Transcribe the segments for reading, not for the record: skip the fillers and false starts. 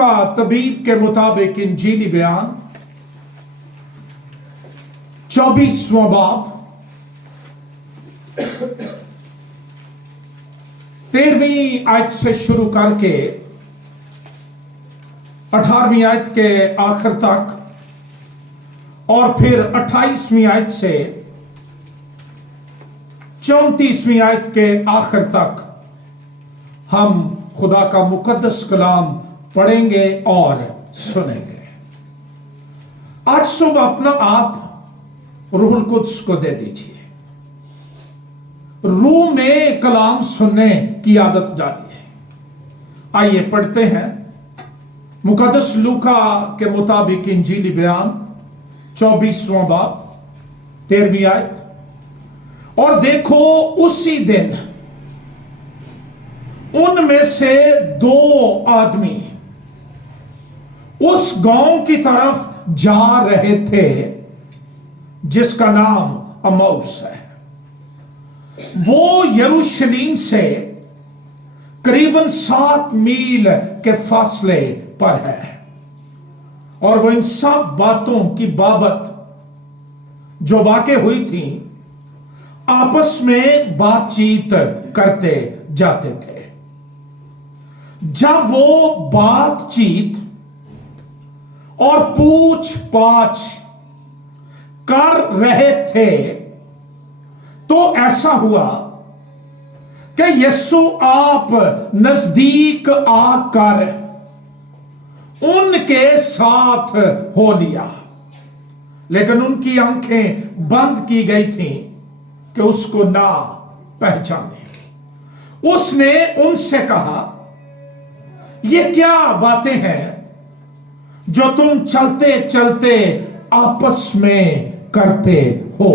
लूका तबीब के मुताबिक इंजीली बयान 24वां बाब 13वीं आयत से शुरू करके 18वीं आयत के आखिर तक और फिर 28वीं आयत से 34वीं आयत के आखिर तक हम खुदा का मुकद्दस कलाम पढ़ेंगे और सुनेंगे। आज सुबह अपना आप रूहुल कुद्स को दे दीजिए। रूह में कलाम सुनने की आदत डालिए। आइए पढ़ते हैं मुकद्दस लूका के मुताबिक इंजीली बयान 24वां बाब 13वीं आयत। और देखो उसी दिन उनमें से 2 आदमी उस गांव की तरफ जा रहे थे जिसका नाम अम्माउस है। वो यरूशलेम से करीबन 7 मील के फासले पर है। और वो इन सब बातों की बाबत जो वाक़ई हुई थी आपस में बातचीत करते जाते थे। जब वो बातचीत और पूछ पाछ कर रहे थे तो ऐसा हुआ कि यीशु आप नजदीक आकर उनके साथ हो लिया, लेकिन उनकी आंखें बंद की गई थीं कि उसको ना पहचाने। उसने उनसे कहा, ये क्या बातें हैं जो तुम चलते चलते आपस में करते हो?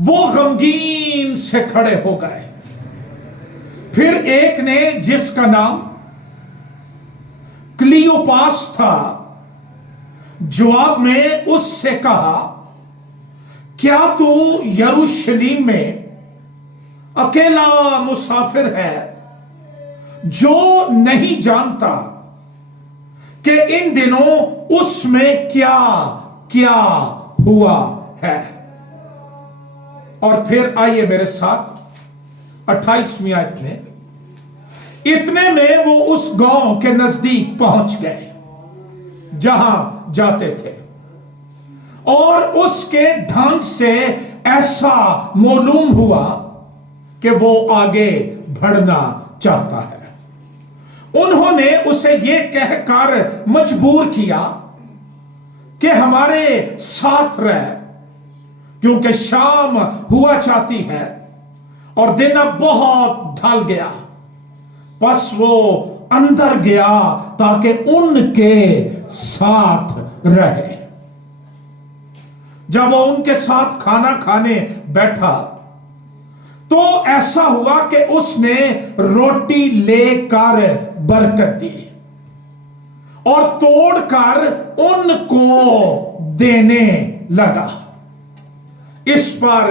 वो गमगीन से खड़े हो गए। फिर एक ने, जिसका नाम क्लियोपास था, जवाब में उससे कहा, क्या तू यरूशलेम में अकेला मुसाफिर है जो नहीं जानता कि इन दिनों उसमें क्या क्या हुआ है? और फिर आइए मेरे साथ 28वीं आयत में। इतने में वो उस गांव के नजदीक पहुंच गए जहां जाते थे, और उसके ढंग से ऐसा मालूम हुआ कि वो आगे बढ़ना चाहता है। उन्होंने उसे यह कहकर मजबूर किया कि हमारे साथ रह, क्योंकि शाम हुआ चाहती है और दिन अब बहुत ढल गया। बस वो अंदर गया ताकि उनके साथ रहे। जब वो उनके साथ खाना खाने बैठा तो ऐसा हुआ कि उसने रोटी लेकर बरकत दी और तोड़कर उनको देने लगा। इस पर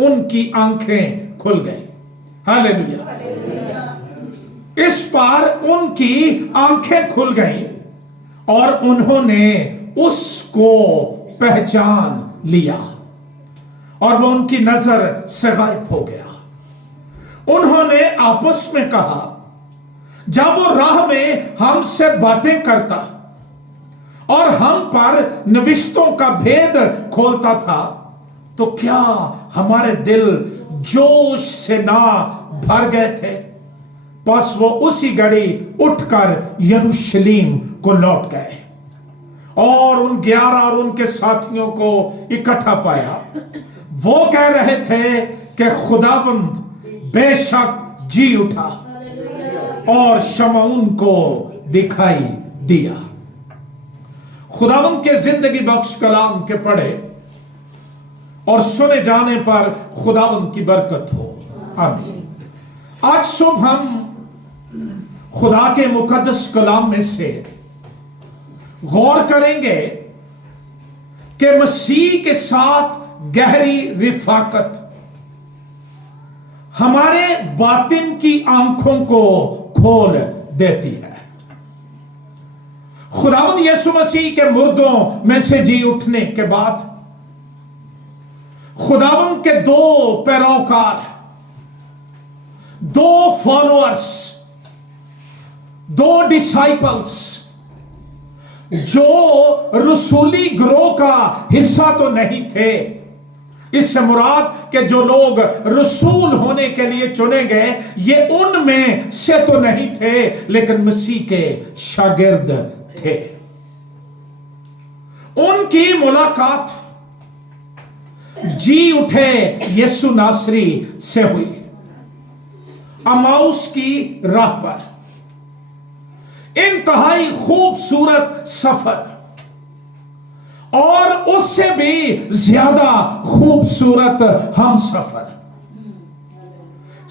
उनकी आंखें खुल गई। हालेलुया। इस पर उनकी आंखें खुल गई और उन्होंने उसको पहचान लिया और वो उनकी नजर से गायब हो गया। उन्होंने आपस में कहा, जब वो राह में हमसे बातें करता और हम पर नविश्तों का भेद खोलता था तो क्या हमारे दिल जोश से ना भर गए थे? बस वो उसी घड़ी उठकर यरूशलेम को लौट गए और उन 11 और उनके साथियों को इकट्ठा पाया। वो कह रहे थे कि खुदावंद बेशक जी उठा और शमऊन को दिखाई दिया। खुदावंद के जिंदगी बख्श कलाम के पढ़े और सुने जाने पर खुदावंद की बरकत हो। आमीन। आज सुबह हम खुदा के मुकद्दस कलाम में से गौर करेंगे कि मसीह के साथ गहरी रिफाकत हमारे बातिन की आंखों को खोल देती है। खुदावंद यीशु मसीह के मुर्दों में से जी उठने के बाद खुदावंद के दो पैरोकार, दो फॉलोअर्स, दो डिसाइपल्स, जो रसूली गिरोह का हिस्सा तो नहीं थे, इससे मुराद के जो लोग रसूल होने के लिए चुने गए ये उनमें से तो नहीं थे, लेकिन मसीह के शागिर्द थे। उनकी मुलाकात जी उठे यीशु नासरी से हुई, अमाउस की राह पर। इंतहाई खूबसूरत सफर, और उससे भी ज्यादा खूबसूरत हम सफर।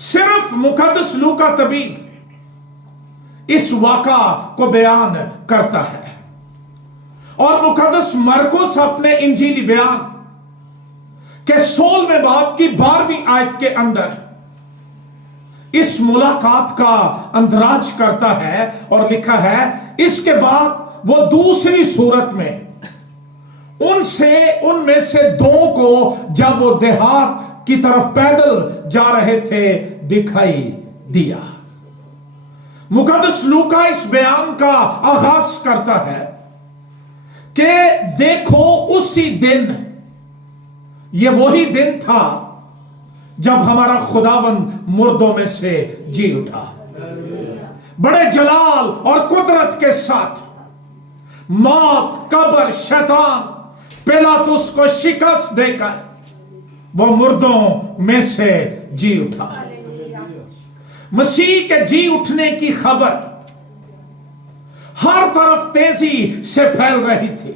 सिर्फ मुकद्दस लूका तबीब इस वाक़ा को बयान करता है, और मुकद्दस मरकुस अपने इंजीली बयान के 16वें बाब की 12वीं आयत के अंदर इस मुलाकात का अंदराज करता है, और लिखा है इसके बाद वो दूसरी सूरत में उनमें से दो को जब वो देहात की तरफ पैदल जा रहे थे दिखाई दिया। मुकद्दस लूका इस बयान का आगाज करता है कि देखो उसी दिन, ये वही दिन था जब हमारा खुदावंद मुर्दों में से जी उठा, बड़े जलाल और कुदरत के साथ। मौत, कब्र, शैतान, पिलातुस को शिकस्त देकर वो मुर्दों में से जी उठा। मसीह के जी उठने की खबर हर तरफ तेजी से फैल रही थी,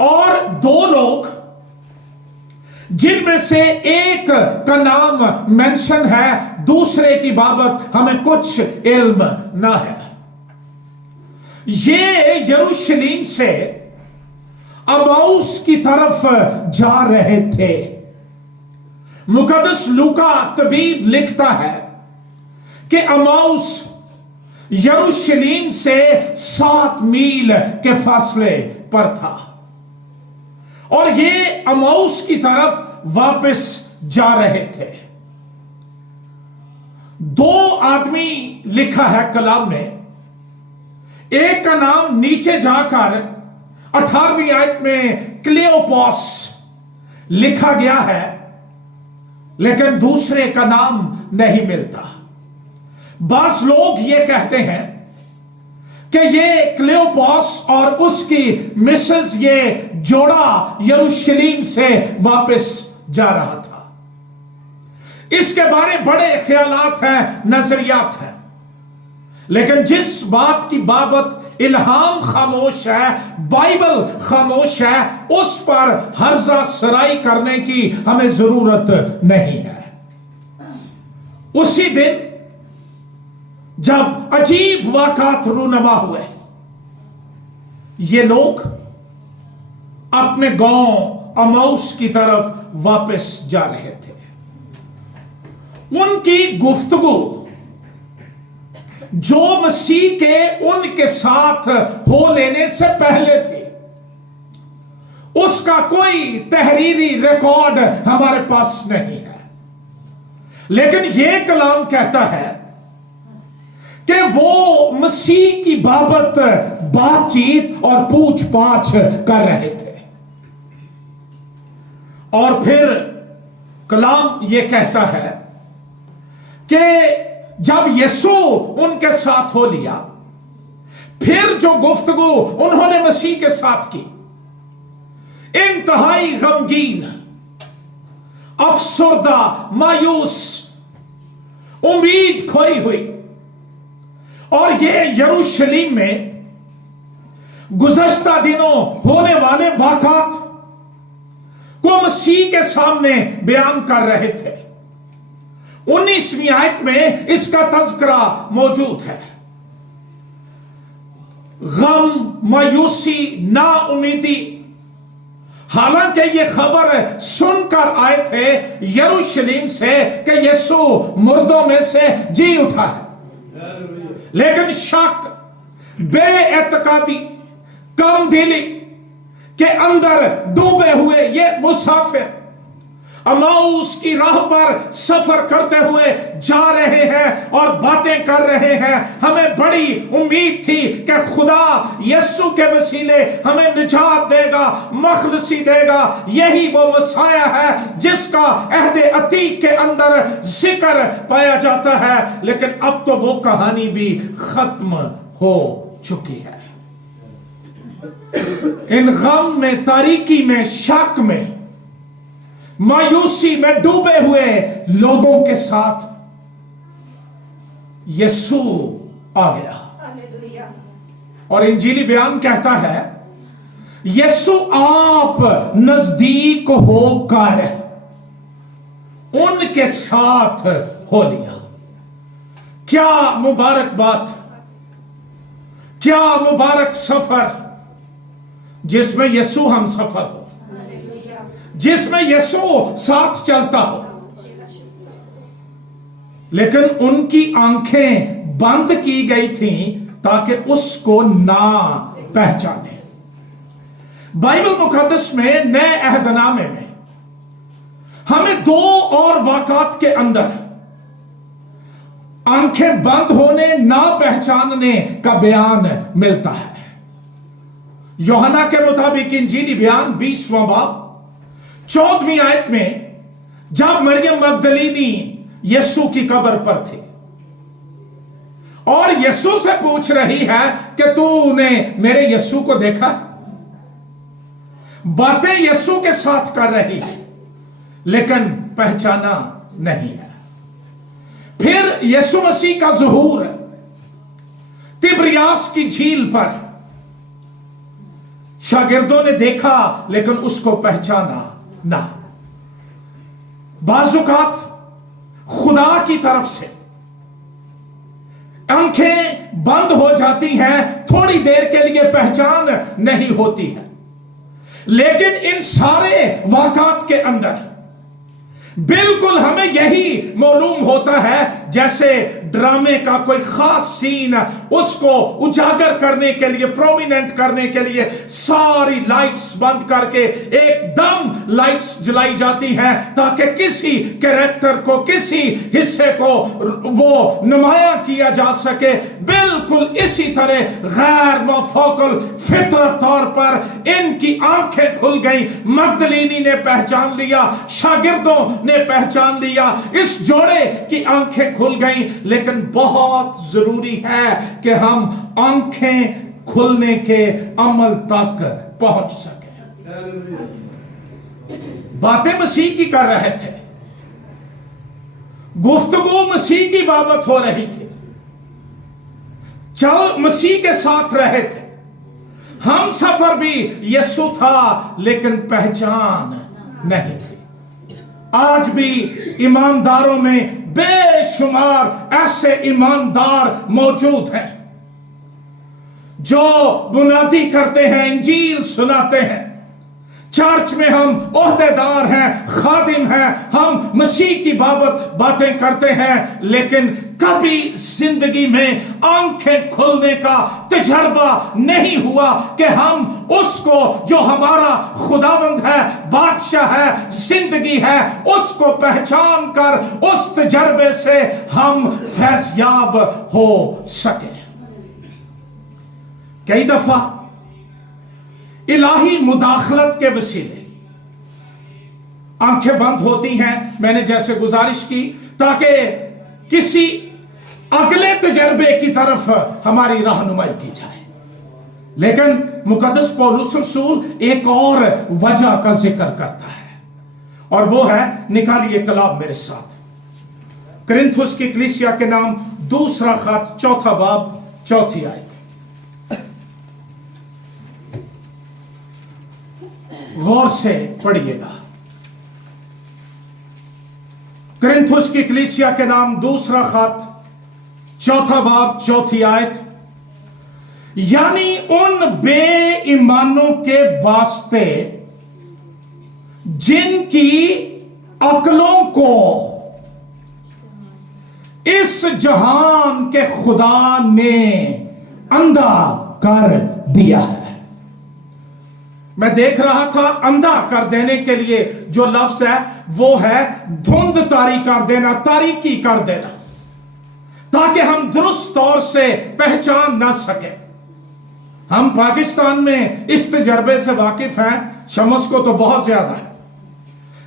और दो लोग जिनमें से एक का नाम मेंशन है, दूसरे की बाबत हमें कुछ इल्म ना है। ये यरूशलेम से अमाउस की तरफ जा रहे थे। मुकद्दस लूका तबीब लिखता है कि अमाउस यरूशलेम से 7 मील के फासले पर था, और ये अमाउस की तरफ वापस जा रहे थे। दो आदमी लिखा है कलाम में, एक का नाम नीचे जाकर 18वीं आयत में क्लियोपास लिखा गया है, लेकिन दूसरे का नाम नहीं मिलता। बास लोग ये कहते हैं कि ये क्लियोपास और उसकी मिसेस, ये जोड़ा यरूशलेम से वापस जा रहा था। इसके बारे बड़े ख्यालात हैं, नजरियात हैं, लेकिन जिस बात की बाबत इल्हाम खामोश है, बाइबल खामोश है, उस पर हर्जा सराई करने की हमें जरूरत नहीं है। उसी दिन जब अजीब वाक़ात रूनमा हुए, ये लोग अपने गांव अमाउस की तरफ वापस जा रहे थे। उनकी गुफ्तगू जो मसीह के उनके साथ हो लेने से पहले थी, उसका कोई तहरीरी रिकॉर्ड हमारे पास नहीं है, लेकिन यह कलाम कहता है कि वो मसीह की बाबत बातचीत और पूछ पाछ कर रहे थे। और फिर कलाम यह कहता है कि जब यीशु उनके साथ हो लिया, फिर जो गुफ्तगू उन्होंने मसीह के साथ की, इंतहाई गमगीन, अफसरदा, मायूस, उम्मीद खोई हुई। और ये यरूशलेम में गुज़श्ता दिनों होने वाले वाक़ात को मसीह के सामने बयान कर रहे थे। 19वीं आयत में इसका तज़किरा मौजूद है। गम, मायूसी, ना उम्मीदी, हालांकि ये खबर सुनकर आए थे यरूशलेम से कि यीशु मुर्दों में से जी उठा है, लेकिन शक, बेएतकादी, कम दिली के अंदर डूबे हुए ये मुसाफिर अमाउस की राह पर सफर करते हुए जा रहे हैं और बातें कर रहे हैं। हमें बड़ी उम्मीद थी कि खुदा यीशु के वसीले हमें निजात देगा, मखलसी देगा। यही वो मसाया है जिसका अहदे अतीक के अंदर जिक्र पाया जाता है, लेकिन अब तो वो कहानी भी खत्म हो चुकी है। इन गम में, तारीकी में, शक में, मायूसी में डूबे हुए लोगों के साथ यीशु आ गया। और इंजीली बयान कहता है यीशु आप नजदीक होकर उनके साथ हो लिया। क्या मुबारक बात, क्या मुबारक सफर जिसमें यीशु हम सफर हो, जिसमें यीशु साथ चलता हो। लेकिन उनकी आंखें बंद की गई थीं ताकि उसको ना पहचाने। बाइबल मुकद्दस में नए अहदनामे में हमें दो और वाक़ात के अंदर आंखें बंद होने, ना पहचानने का बयान मिलता है। यूहन्ना के मुताबिक इंजीली बयान 20वां बाब 14वीं आयत में, जब मरियम मगदलीनी यीशु की कब्र पर थी और यीशु से पूछ रही है कि तूने मेरे यीशु को देखा, बातें यीशु के साथ कर रही है लेकिन पहचाना नहीं है। फिर यीशु मसीह का ज़ुहूर तिब्रियास की झील पर शागिर्दों ने देखा लेकिन उसको पहचाना ना। बाजुकात खुदा की तरफ से आंखें बंद हो जाती हैं, थोड़ी देर के लिए पहचान नहीं होती है। लेकिन इन सारे वाक़ात के अंदर बिल्कुल हमें यही मालूम होता है जैसे ड्रामे का कोई खास सीन, उसको उजागर करने के लिए, प्रोमिनेंट करने के लिए सारी लाइट्स बंद करके एकदम लाइट्स जलाई जाती हैं ताकि किसी कैरेक्टर को, किसी हिस्से को वो नुमाया किया जा सके। बिल्कुल इसी तरह गैर मौफूकल फितरत तौर पर इनकी आंखें खुल गई। मगदलीनी ने पहचान लिया, शागिर्दों ने पहचान लिया, इस जोड़े की आंखें खुल गई। लेकिन बहुत जरूरी है कि हम आंखें खुलने के अमल तक पहुंच सके। बातें मसीह की कर रहे थे, गुफ्तगू मसीह की बाबत हो रही थी, चल मसीह के साथ रहे थे। हम सफर भी यीशु था लेकिन पहचान नहीं थी। आज भी ईमानदारों में बेशुमार ऐसे ईमानदार मौजूद हैं जो बुनियादी करते हैं, इंजील सुनाते हैं, चर्च में हम ओहदेदार हैं, खादिम हैं, हम मसीह की बाबत बातें करते हैं, लेकिन कभी जिंदगी में आंखें खोलने का तजर्बा नहीं हुआ कि हम उसको जो हमारा खुदावंद है, बादशाह है, जिंदगी है, उसको पहचान कर उस तजर्बे से हम फैज़याब हो सके। कई दफा इलाही मुदाखलत के वसीले आंखें बंद होती हैं, मैंने जैसे गुजारिश की, ताकि किसी अगले तजर्बे की तरफ हमारी रहनुमाई की जाए। लेकिन मुकद्दस पौलुस रसूल एक और वजह का जिक्र करता है और वो है, निकालिए कलाम मेरे साथ, कुरिन्थुस की कलीसिया के नाम दूसरा खत 4 बाब 4 आयत। गौर से पढ़िएगा। कुरिन्थुस की कलीसिया के नाम दूसरा खत 4 बाब 4 आयत। यानी उन बेईमानों के वास्ते जिनकी अक्लों को इस जहान के खुदा ने अंधा कर दिया है। मैं देख रहा था अंधा कर देने के लिए जो लफ्ज है वो है धुंध तारी कर देना, तारीकी कर देना, ताकि हम दुरुस्त तौर से पहचान ना सके। हम पाकिस्तान में इस तजर्बे से वाकिफ हैं, शमस को तो बहुत ज्यादा है।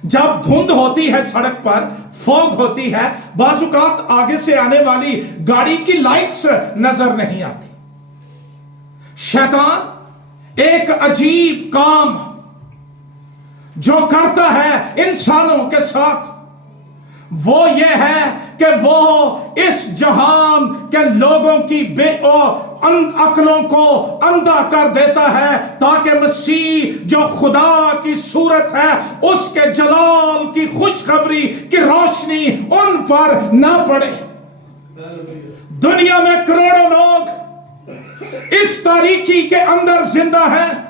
जब धुंध होती है सड़क पर, फॉग होती है, बाजुकात आगे से आने वाली गाड़ी की लाइट्स नजर नहीं आती। शैतान एक अजीब काम जो करता है इंसानों के साथ, वो ये है कि वो इस जहान के लोगों की अक्लों को अंधा कर देता है, ताकि मसीह जो खुदा की सूरत है उसके जलाल की खुशखबरी की रोशनी उन पर ना पड़े। दुनिया में करोड़ों लोग इस तारीकी के अंदर जिंदा है।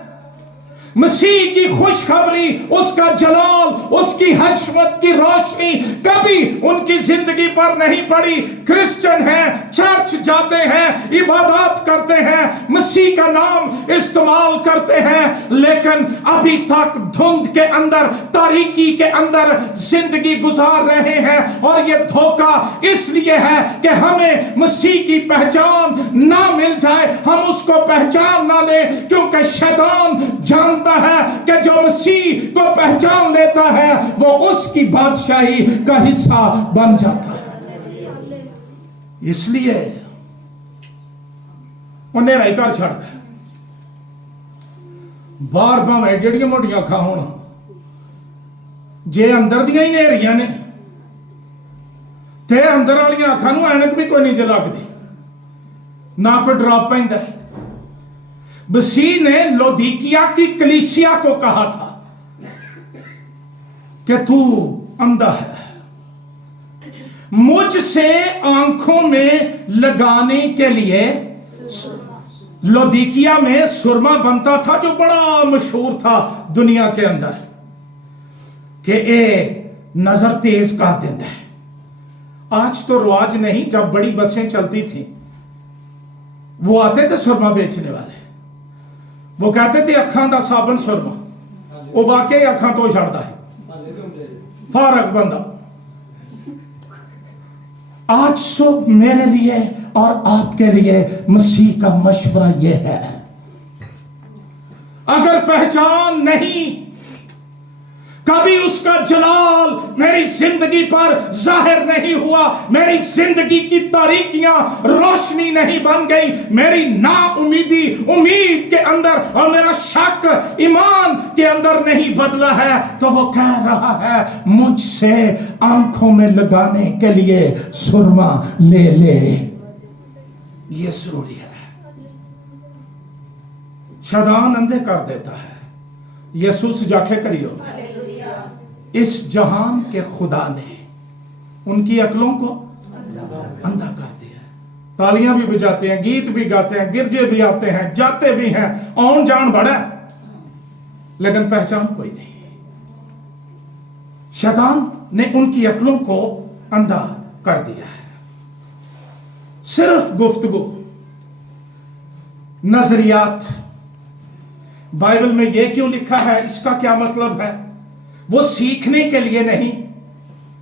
मसीह की खुशखबरी, उसका जलाल, उसकी हशमत की रोशनी कभी उनकी जिंदगी पर नहीं पड़ी। क्रिश्चियन हैं, चर्च जाते हैं, इबादत करते हैं, मसीह का नाम इस्तेमाल करते हैं, लेकिन अभी तक धुंध के अंदर, तारीकी के अंदर जिंदगी गुजार रहे हैं। और यह धोखा इसलिए है कि हमें मसीह की पहचान ना मिल जाए, हम उसको पहचान ना ले, क्योंकि शैतान जानता है कि जो मसीह को पहचान लेता है वो उसकी बादशाही का हिस्सा बन जाता है। इसलिए उन्हें रहकर छड़ता है। बार भावें जेड़ियां मोटियां अखां होण, जे अंदर दियां ही नेरियां ने ते अंदर वालियां अखां नूं ऐनक भी कोई नहीं जे लगदी, ना कोई ड्रॉप पैंदा। मसीह ने लौदीकिया की कलीसिया को कहा था कि तू अंधा है, मुझसे आंखों में लगाने के लिए। लौदीकिया में सुरमा बनता था जो बड़ा मशहूर था दुनिया के अंदर, कि ए नजर तेज कर देता है। आज तो रिवाज नहीं, जब बड़ी बसें चलती थी वो आते थे सुरमा बेचने वाले, वो कहते थे अखां दा साबन सुरमा, वो वाकई अखां तो छड़ता है, फारक बंदा। आज सब मेरे लिए और आपके लिए मसीह का मशवरा यह है, अगर पहचान नहीं, कभी उसका जलाल मेरी जिंदगी पर जाहिर नहीं हुआ, मेरी जिंदगी की तारीकियां रोशनी नहीं बन गई, मेरी नाउमीदी उम्मीद के अंदर और मेरा शक ईमान के अंदर नहीं बदला है, तो वो कह रहा है मुझसे आंखों में लगाने के लिए सुरमा ले ले। ये जरूरी है। शैतान अंधे कर देता है। यीशु जाके करियो, इस जहान के खुदा ने उनकी अक्लों को अंधा कर दिया। तालियां भी बजाते हैं, गीत भी गाते हैं, गिरजे भी आते हैं, जाते भी हैं, आउन जान बड़ा, लेकिन पहचान कोई नहीं। शैतान ने उनकी अक्लों को अंधा कर दिया है। सिर्फ गुफ्तगू, नजरियात, बाइबल में यह क्यों लिखा है, इसका क्या मतलब है, वो सीखने के लिए नहीं,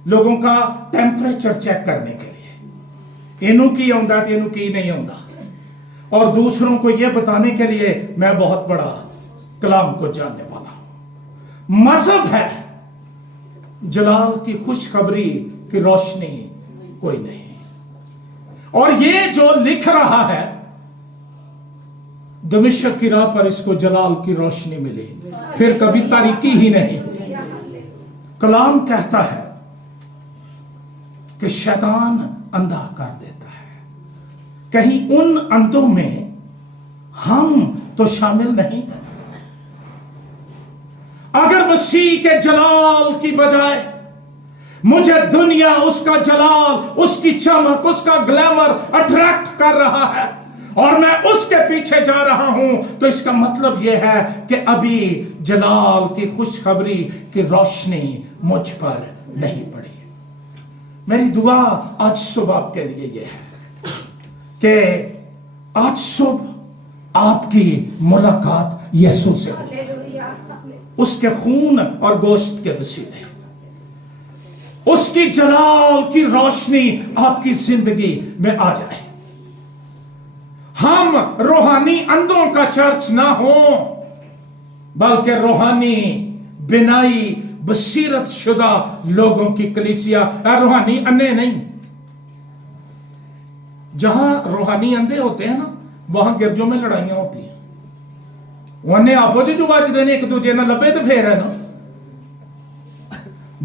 लोगों का टेम्परेचर चेक करने के लिए, इनू की आंदा इनू की नहीं आंदा, और दूसरों को यह बताने के लिए मैं बहुत बड़ा कलाम को जानने वाला हूं। मजहब है, जलाल की खुशखबरी की रोशनी कोई नहीं। और ये जो लिख रहा है, दमिश्क की राह पर इसको जलाल की रोशनी मिली, फिर कभी तारीकी ही नहीं। कलाम कहता है कि शैतान अंधा कर देता है। कहीं उन अंधों में हम तो शामिल नहीं। अगर मसीह के जलाल की बजाय मुझे दुनिया, उसका जलाल, उसकी चमक, उसका ग्लैमर अट्रैक्ट कर रहा है और मैं उसके पीछे जा रहा हूं, तो इसका मतलब यह है कि अभी जलाल की खुशखबरी की रोशनी मुझ पर नहीं पड़ी। मेरी दुआ आज सुबह के लिए यह है कि आज सुबह आपकी मुलाकात यीशु से हो, उसके खून और गोश्त के वसीले, उसकी जलाल की रोशनी आपकी जिंदगी में आ जाए। हम रूहानी अंधों का चर्च ना हो, बल्कि रूहानी बिनाई बसीरत शुदा लोगों की कलीसिया। रूहानी अंधे नहीं, जहां रूहानी अंधे होते हैं ना, वहां गिरजों में लड़ाइयां होती हैं। वन्ने आपो जी जो बजते ने एक दूजे ने लबे तो फेर है ना,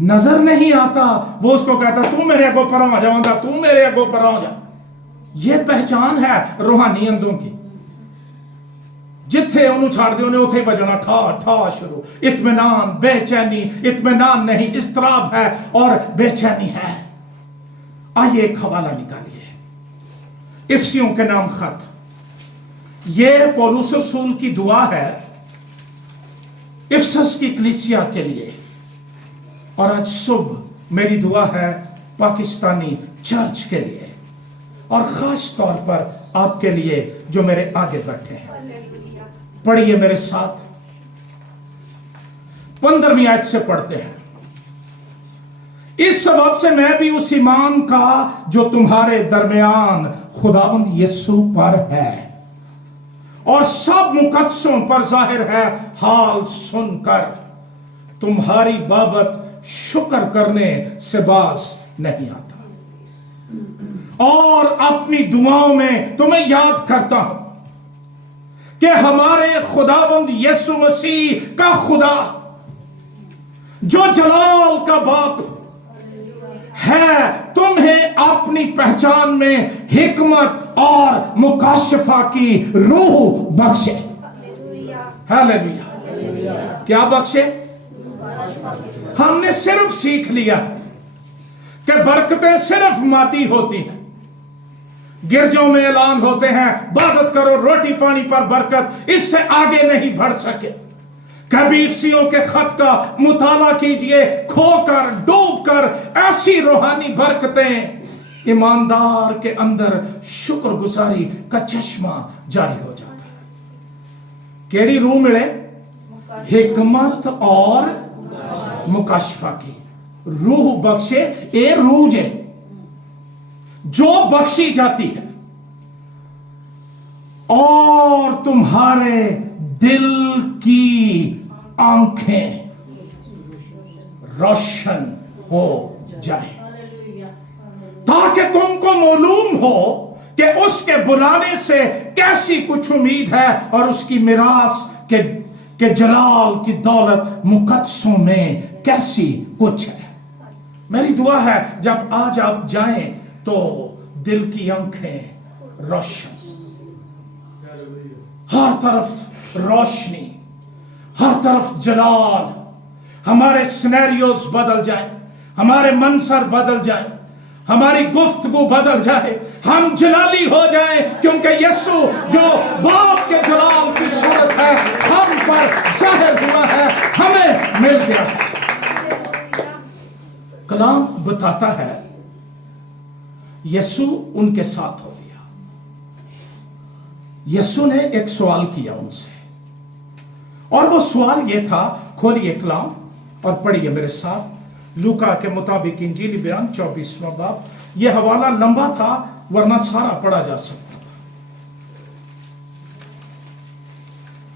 नजर नहीं आता, वो उसको कहता तू मेरे अगो पर आ जाऊंगा, तू मेरे अगो पर आ जा। ये पहचान है रूहानी अंधों की। जिथे उन्होंने छाड़ दे उन्हें उथे बजना ठा ठा शुरू। इत्मीनान, बेचैनी, इत्मीनान नहीं, इस्तराब है और बेचैनी है। आइए एक हवाला निकालिए, इफसियों के नाम खत। ये पौलुस रसूल की दुआ है इफसस की कलीसिया के लिए, और आज सुबह मेरी दुआ है पाकिस्तानी चर्च के लिए, और खास तौर पर आपके लिए जो मेरे आगे बैठे हैं। पढ़िए मेरे साथ, 15वीं आयत से पढ़ते हैं। इस सबब से मैं भी उस ईमान का जो तुम्हारे दरमियान खुदावंद यीशु पर है और सब मुकद्दसों पर जाहिर है, हाल सुनकर तुम्हारी बाबत शुक्र करने से बाज नहीं आता, और अपनी दुआओं में तुम्हें याद करता हूं कि हमारे खुदावंद यीशु मसीह का खुदा, जो जलाल का बाप है, तुम्हें अपनी पहचान में हिकमत और मुकाशफा की रूह बख्शे। हालेलुया। क्या बख्शे? हमने सिर्फ सीख लिया कि बरकतें सिर्फ मादी होती हैं। गिरजों में ऐलान होते हैं इबादत करो, रोटी पानी पर बरकत, इससे आगे नहीं बढ़ सके। कभी इफसियों के खत का मुताला कीजिए, खोकर डूबकर ऐसी रूहानी बरकतें ईमानदार के अंदर शुक्रगुजारी का चश्मा जारी हो जाता है। केड़ी रूह मिले? हिकमत और मुकाशफा की रूह बख्शे। ए रूह है जो बख्शी जाती है, और तुम्हारे दिल की आंखें रोशन हो जाए, ताकि तुमको मालूम हो कि उसके बुलाने से कैसी कुछ उम्मीद है, और उसकी मिरास के जलाल की दौलत मुकद्दसों में कैसी कुछ है। मेरी दुआ है जब आज आप जाएं तो दिल की आंखें रोशन, हर तरफ रोशनी, हर तरफ जलाल, हमारे सिनेरियोस बदल जाए, हमारे मंसर बदल जाए, हमारी गुफ्तगू बदल जाए, हम जलाली हो जाए, क्योंकि यीशु जो बाप के जलाल की सूरत है हम पर जाहिर हुआ है, हमें मिल गया है। कलाम बताता है यीशु उनके साथ हो गया। यीशु ने एक सवाल किया उनसे, और वो सवाल ये था, खोलिए कलाम और पढ़िए मेरे साथ, लूका के मुताबिक इंजीली बयान 24वां बाब। यह हवाला लंबा था वरना सारा पढ़ा जा सकता।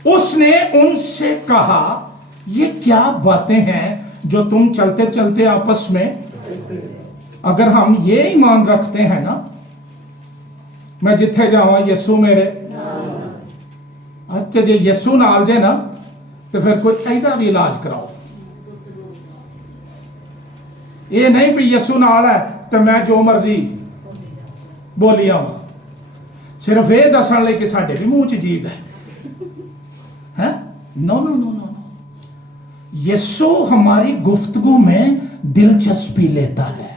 उसने उनसे कहा, ये क्या बातें हैं जो तुम चलते चलते आपस में, अगर हम ये ईमान रखते हैं ना, मैं जिथे जावा यीशु मेरे, अच्छा जे यीशु नाल जे ना, तो फिर कोई ऐदा भी इलाज कराओ। ये नहीं भी यीशु नाल है तो मैं जो मर्जी बोली आवां, सिर्फ ये दसन ले कि साडे भी मुंह च जीभ है। नो नो नो नो, यीशु हमारी गुफ्तगू में दिलचस्पी लेता है।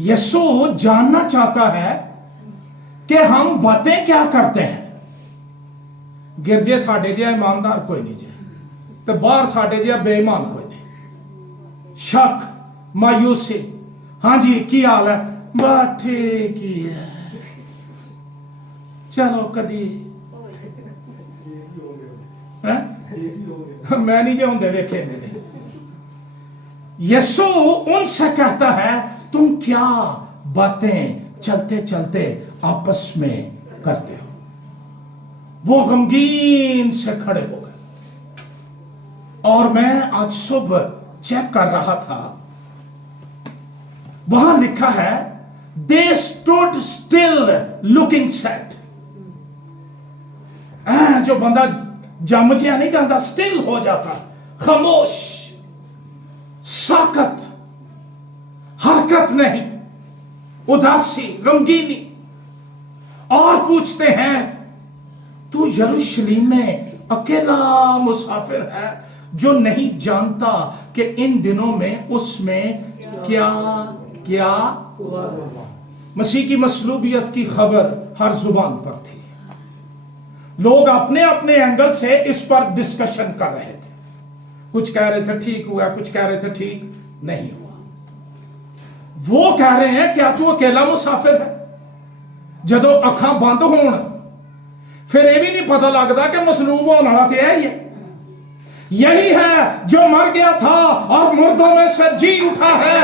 यीशु जानना चाहता है कि हम बातें क्या करते हैं। गिरजे साडे जिहा ईमानदार कोई नहीं जे, तो बाहर साडे जिहा बेईमान कोई नहीं। शक, मायूसी, हाँ जी की हाल है, बस ठीक ही है, चलो कदी मैं नहीं जो होंगे वेखे मेरे। यीशु उनसे कहता है तुम क्या बातें चलते चलते आपस में करते हो। वो गमगीन से खड़े हो गए। और मैं आज सुबह चेक कर रहा था, वहां लिखा है they stood still looking sad. जो बंदा जम जिया नहीं जाता, स्टिल हो जाता, खामोश, साकत, हरकत नहीं, उदासी, गमगीनी। और पूछते हैं तू यरूशलेम में अकेला मुसाफिर है जो नहीं जानता कि इन दिनों में उसमें क्या क्या हुआ। मसीह की मसलूबियत की खबर हर जुबान पर थी। लोग अपने अपने एंगल से इस पर डिस्कशन कर रहे थे। कुछ कह रहे थे ठीक हुआ, कुछ कह रहे थे ठीक नहीं हुआ। वो कह रहे हैं क्या तू अकेला मुसाफिर है? जदों अखां बंद होण फिर यह भी नहीं पता लगता कि मसलूब होने वाला क्या है। यही है जो मर गया था और मुर्दों में से जी उठा है।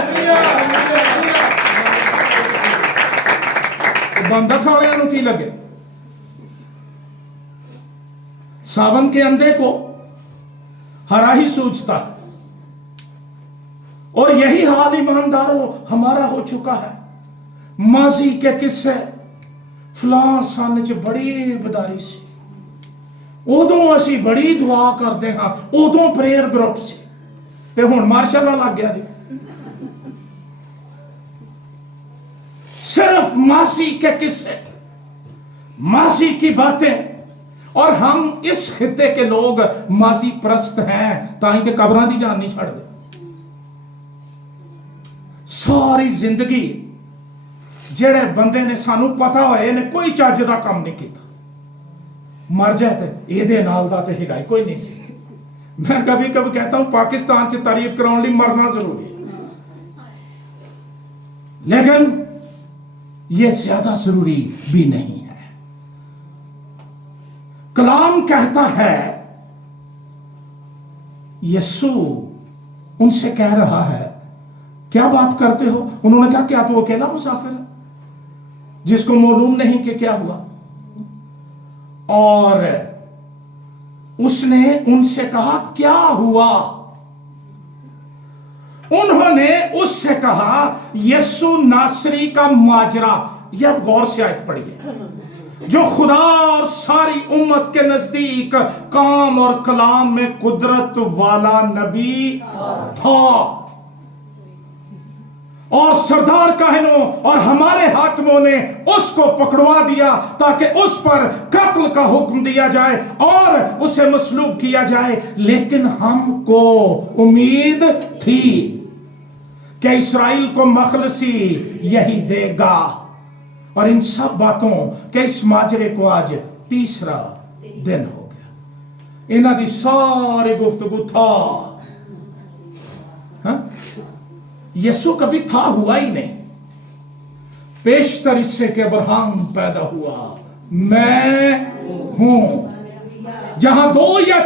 बंदा खाने की लगे, सावन के अंधे को हरा ही सूझता है। और यही हाल ईमानदारों हमारा हो चुका है। माजी के किस्से फलां सन च बड़ी बदारी सी, उदों असी बड़ी दुआ करते हाँ, उदों प्रेयर ग्रुप सी, ते हुण मार्शल लग गया जी। सिर्फ मासी के किस्से, मासी की बातें। और हम इस खिते के लोग माजी प्रस्त हैं, ताई के कब्रां दी जान नहीं छड़दे। सारी जिंदगी जेड़े बंदे ने सानू पता होए ने कोई चज दा काम नहीं किया, मर जाए तो एदे नाल दा ते हिगाई कोई नहीं सी। मैं कभी कभी कहता हूं पाकिस्तान च तारीफ कराने लिए मरना जरूरी है, लेकिन यह ज्यादा जरूरी भी नहीं है। कलाम कहता है, यीशु उनसे कह रहा है क्या बात करते हो? उन्होंने कहा क्या तू अकेला मुसाफिर है जिसको मालूम नहीं कि क्या हुआ? और उसने उनसे कहा क्या हुआ? उन्होंने उससे कहा यीशु नासरी का माजरा। यह गौर से आयत पढ़िए, जो खुदा और सारी उम्मत के नजदीक काम और कलाम में कुदरत वाला नबी था। और सरदार काहिनों और हमारे हाकिमों ने उसको पकड़वा दिया ताकि उस पर कत्ल का हुक्म दिया जाए और उसे मसलूब किया जाए। लेकिन हमको उम्मीद थी कि इस्राएल को मखलसी यही देगा। और इन सब बातों के इस माजरे को आज तीसरा दिन हो गया। इन्हां दी सारी गुफ्तगू था, यीशु कभी था हुआ ही नहीं। पेशतर इससे के अब्राहम पैदा हुआ, मैं हूं। जहां 2 या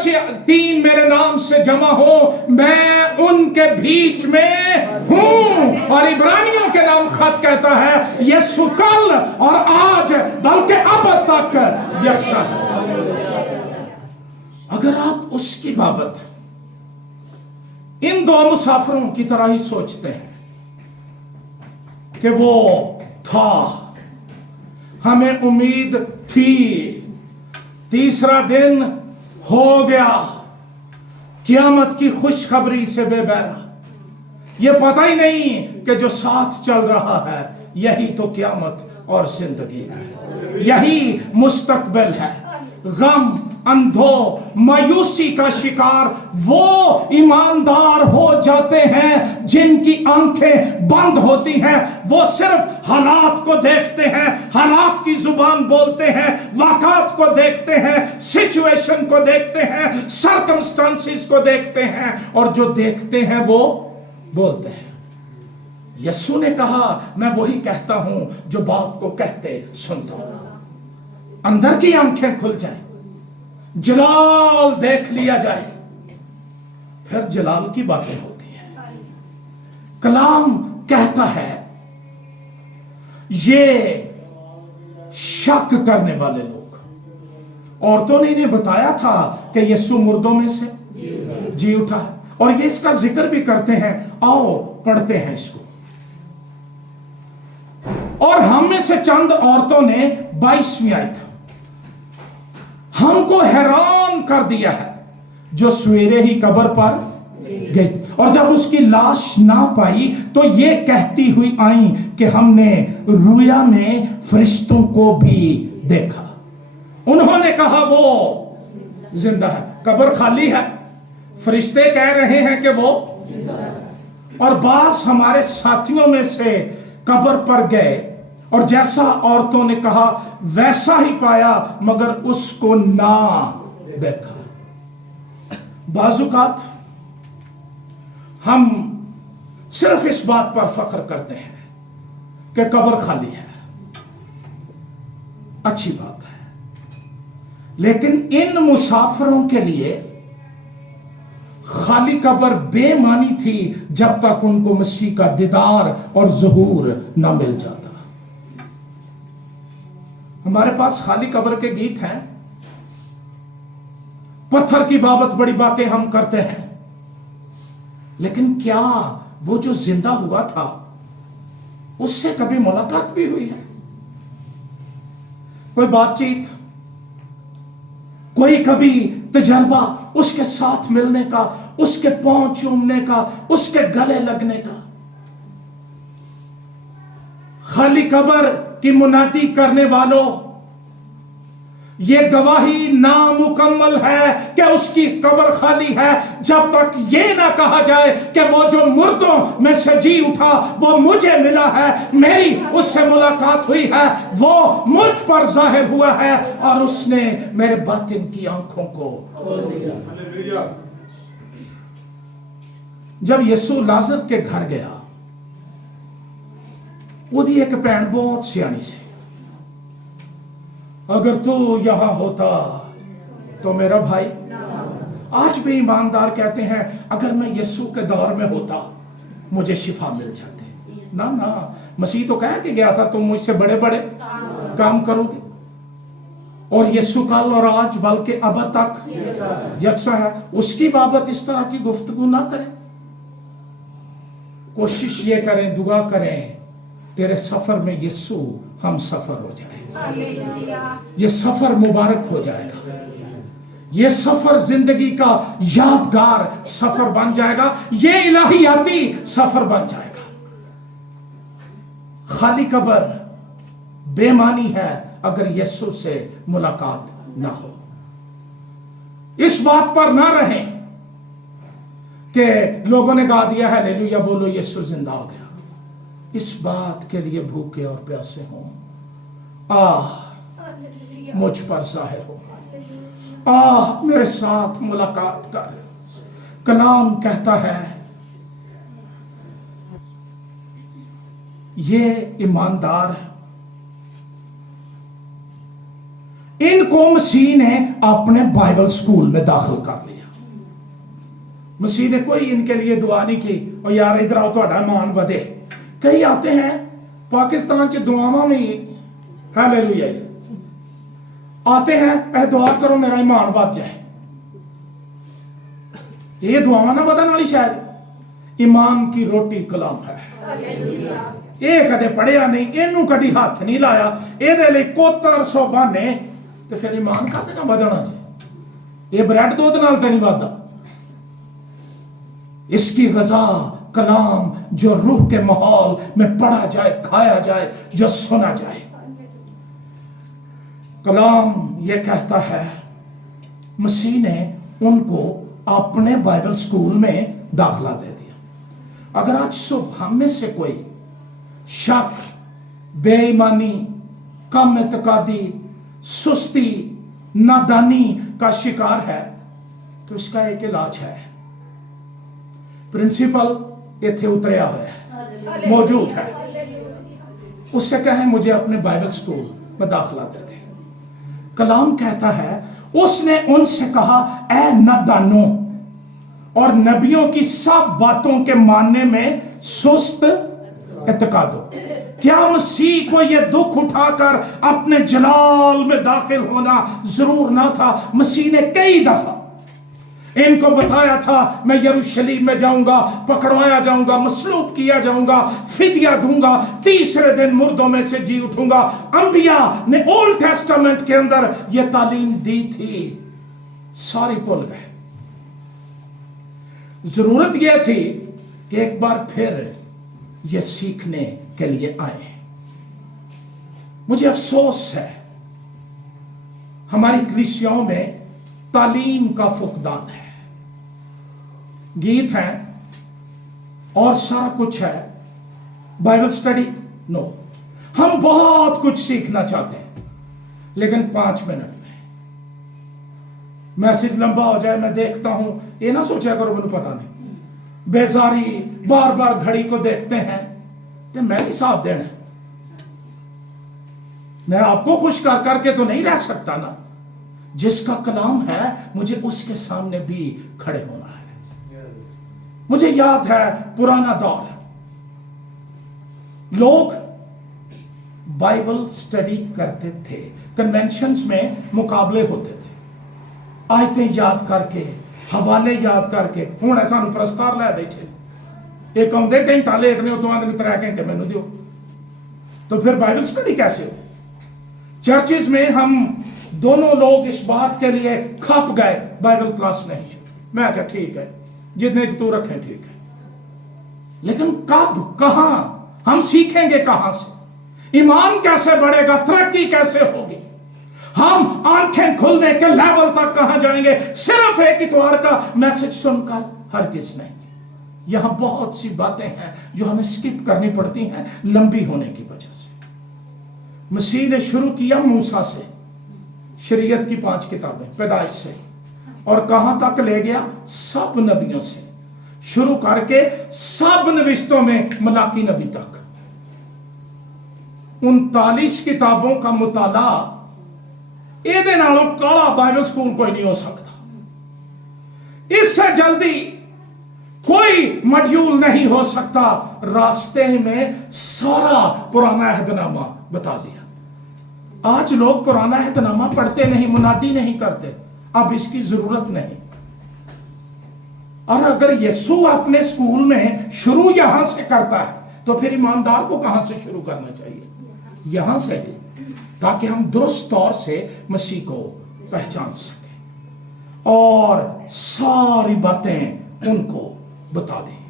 3 मेरे नाम से जमा हो, मैं उनके बीच में हूं। और इब्रानियों के नाम खत कहता है यीशु कल और आज बल्कि अब तक यकसा है। अगर आप उसकी बाबत इन 2 मुसाफिरों की तरह ही सोचते हैं कि वो था, हमें उम्मीद थी, तीसरा दिन हो गया, क़यामत की खुशखबरी से बेबैरा, ये पता ही नहीं कि जो साथ चल रहा है यही तो क़यामत और जिंदगी है, यही मुस्तकबिल है। गम, अंधों, मायूसी का शिकार वो ईमानदार हो जाते हैं जिनकी आंखें बंद होती हैं। वो सिर्फ हालात को देखते हैं, हालात की जुबान बोलते हैं, वाक़ात को देखते हैं, सिचुएशन को देखते हैं, सर्कमस्टांसिस को देखते हैं, और जो देखते हैं वो बोलते हैं। यीशु ने कहा मैं वही कहता हूं जो बाप को कहते सुनता हूं। अंदर की आंखें खुल जाए, जलाल देख लिया जाए, फिर जलाल की बातें होती है। कलाम कहता है ये शक करने वाले लोग, औरतों ने इन्हें बताया था कि यीशु मुर्दों में से जी उठा है, और ये इसका जिक्र भी करते हैं। आओ पढ़ते हैं इसको। और हम में से चंद औरतों ने 22वीं आयत, हमको हैरान कर दिया है, जो सवेरे ही कब्र पर गई और जब उसकी लाश ना पाई तो ये कहती हुई आई कि हमने रुया में फरिश्तों को भी देखा। उन्होंने कहा वो जिंदा है, कब्र खाली है, फरिश्ते कह रहे हैं कि वो, और बास हमारे साथियों में से कब्र पर गए और जैसा औरतों ने कहा वैसा ही पाया, मगर उसको ना देखा। बाजुकात हम सिर्फ इस बात पर फख्र करते हैं कि कब्र खाली है, अच्छी बात है, लेकिन इन मुसाफिरों के लिए खाली कब्र बेमानी थी जब तक उनको मसीह का दीदार और ज़हूर न मिल जाता। हमारे पास खाली कब्र के गीत हैं, पत्थर की बाबत बड़ी बातें हम करते हैं, लेकिन क्या वो जो जिंदा हुआ था उससे कभी मुलाकात भी हुई है? कोई बातचीत, कोई कभी तजर्बा उसके साथ मिलने का, उसके पांव चूमने का, उसके गले लगने का? खाली कब्र की मुनादी करने वालों, ये गवाही नामुकम्मल है कि उसकी कब्र खाली है जब तक ये ना कहा जाए कि वो जो मुर्दों में से जी उठा वो मुझे मिला है, मेरी उससे मुलाकात हुई है, वो मुझ पर जाहिर हुआ है और उसने मेरे बातिन की आंखों को खोल दिया। जब यीशु लाजर के घर गया, ਉਹਦੀ एक भैन बहुत सियानी सी, अगर तू यहां होता तो मेरा भाई, आज भी ईमानदार कहते हैं अगर मैं यीशु के दौर में होता मुझे शिफा मिल जाते। ना ना, मसीह तो कह के गया था तुम मुझसे बड़े बड़े काम करोगे, और यीशु कल और आज बल्कि अब तक यकसा है। उसकी बाबत इस तरह की गुफ्तगू ना करें, कोशिश ये करें, दुआ करें तेरे सफर में यीशु हम सफर हो जाए, ये सफर मुबारक हो जाएगा, ये सफर जिंदगी का यादगार सफर बन जाएगा, ये इलाहियाती सफर बन जाएगा। खाली कब्र बेमानी है अगर यीशु से मुलाकात ना हो। इस बात पर ना रहें कि लोगों ने गा दिया है हालेलुया बोलो यीशु जिंदा हो गया। इस बात के लिए भूखे और प्यासे हों, मुझ पर जाहिर हो, मेरे साथ मुलाकात कर। कलाम कहता है ये ईमानदार, इनको मसीह ने अपने बाइबल स्कूल में दाखिल कर लिया। मसीह ने कोई इनके लिए दुआ नहीं की और यार इधर आओ ਤੁਹਾਡਾ ईमान ਵਧੇ। कई आते हैं पाकिस्तान च दुआवां में हालेलुया आते हैं, ऐ दुआ करो मेरा ईमान बढ़ जाए। ये दुआवां ना बदलने वाली शायद ईमान की रोटी कलाम है। ये कदे पढ़िया नहीं, इनू कदी हाथ नहीं लाया, ये लिए कोतर सौ बहाने, तो फिर ईमान कद ना बदलना जी। ये ब्रेड दूध नाल तो नहीं बढ़ता। इसकी गजा कलाम जो रूह के माहौल में पढ़ा जाए, खाया जाए, जो सुना जाए। कलाम ये कहता है मसीह ने उनको अपने बाइबल स्कूल में दाखला दे दिया। अगर आज सुबह हम में से कोई शक, बेईमानी, कम एतकादी, सुस्ती, नादानी का शिकार है तो इसका एक इलाज है। प्रिंसिपल इथे उतरिया हुआ है, मौजूद है, उससे कहें मुझे अपने बाइबल स्कूल में दाखिला दे दे। कलाम कहता है उसने उनसे कहा, ऐ नादानो और नबियों की सब बातों के मानने में सुस्त एतकादो, क्या मसीह को यह दुख उठाकर अपने जलाल में दाखिल होना जरूर ना था? मसीह ने कई दफा इनको बताया था, मैं यरूशलेम में जाऊंगा, पकड़वाया जाऊंगा, मसलूब किया जाऊंगा, फिदिया दूंगा, तीसरे दिन मुर्दों में से जी उठूंगा। अंबिया ने ओल्ड टेस्टामेंट के अंदर यह तालीम दी थी, सारी भूल गए। जरूरत यह थी कि एक बार फिर यह सीखने के लिए आए। मुझे अफसोस है हमारी कलीसियाओं में तालीम का फुकदान है। गीत हैं और सारा कुछ है, बाइबल स्टडी नो। हम बहुत कुछ सीखना चाहते हैं, लेकिन 5 मिनट में मैसेज लंबा हो जाए। मैं देखता हूं, ये ना सोचा करो मैंने पता नहीं, बेजारी बार बार घड़ी को देखते हैं तो मैं भी साथ देना, मैं आपको खुश कर करके तो नहीं रह सकता ना। जिसका कलाम है मुझे उसके सामने भी खड़े होना है। मुझे याद है पुराना दौर, लोग बाइबल स्टडी करते थे, कन्वेंशंस में मुकाबले होते थे, आयतें याद करके, हवाले याद करके। हूं ऐसा प्रस्ताव लै बैठे, एक आउंदे घंटा लेटने तो आंदे 3 घंटे मैनू दियो, तो फिर बाइबल स्टडी कैसे हो? चर्चिज में हम दोनों लोग इस बात के लिए खप गए, बाइबल क्लास नहीं शुरू। मैं कहा ठीक है, जितने तू रखें ठीक है, लेकिन कब, कहां हम सीखेंगे? कहां से ईमान कैसे बढ़ेगा? तरक्की कैसे होगी? हम आंखें खुलने के लेवल तक कहां जाएंगे? सिर्फ एक इतवार का मैसेज सुनकर हरगिज नहीं। यहां बहुत सी बातें हैं जो हमें स्किप करनी पड़ती हैं लंबी होने की वजह से। मसीह ने शुरू किया मूसा से, शरीयत की 5 किताबें पैदाइश से, और कहां तक ले गया? सब नबियों से शुरू करके सब नविश्तों में मलाकी नबी तक 39 किताबों का मुताला। ਇਹਦੇ नालों काला बाइबल स्कूल कोई नहीं हो सकता। इससे जल्दी कोई मॉड्यूल नहीं हो सकता। रास्ते में सारा पुराना अहदनामा बता दिया। आज लोग पुराना अहदनामा पढ़ते नहीं, मुनादी नहीं करते, अब इसकी जरूरत नहीं। और अगर यीशु अपने स्कूल में शुरू यहां से करता है तो फिर ईमानदार को कहां से शुरू करना चाहिए? यहां से ही, ताकि हम दुरुस्त तौर से मसीह को पहचान सकें और सारी बातें उनको बता दें।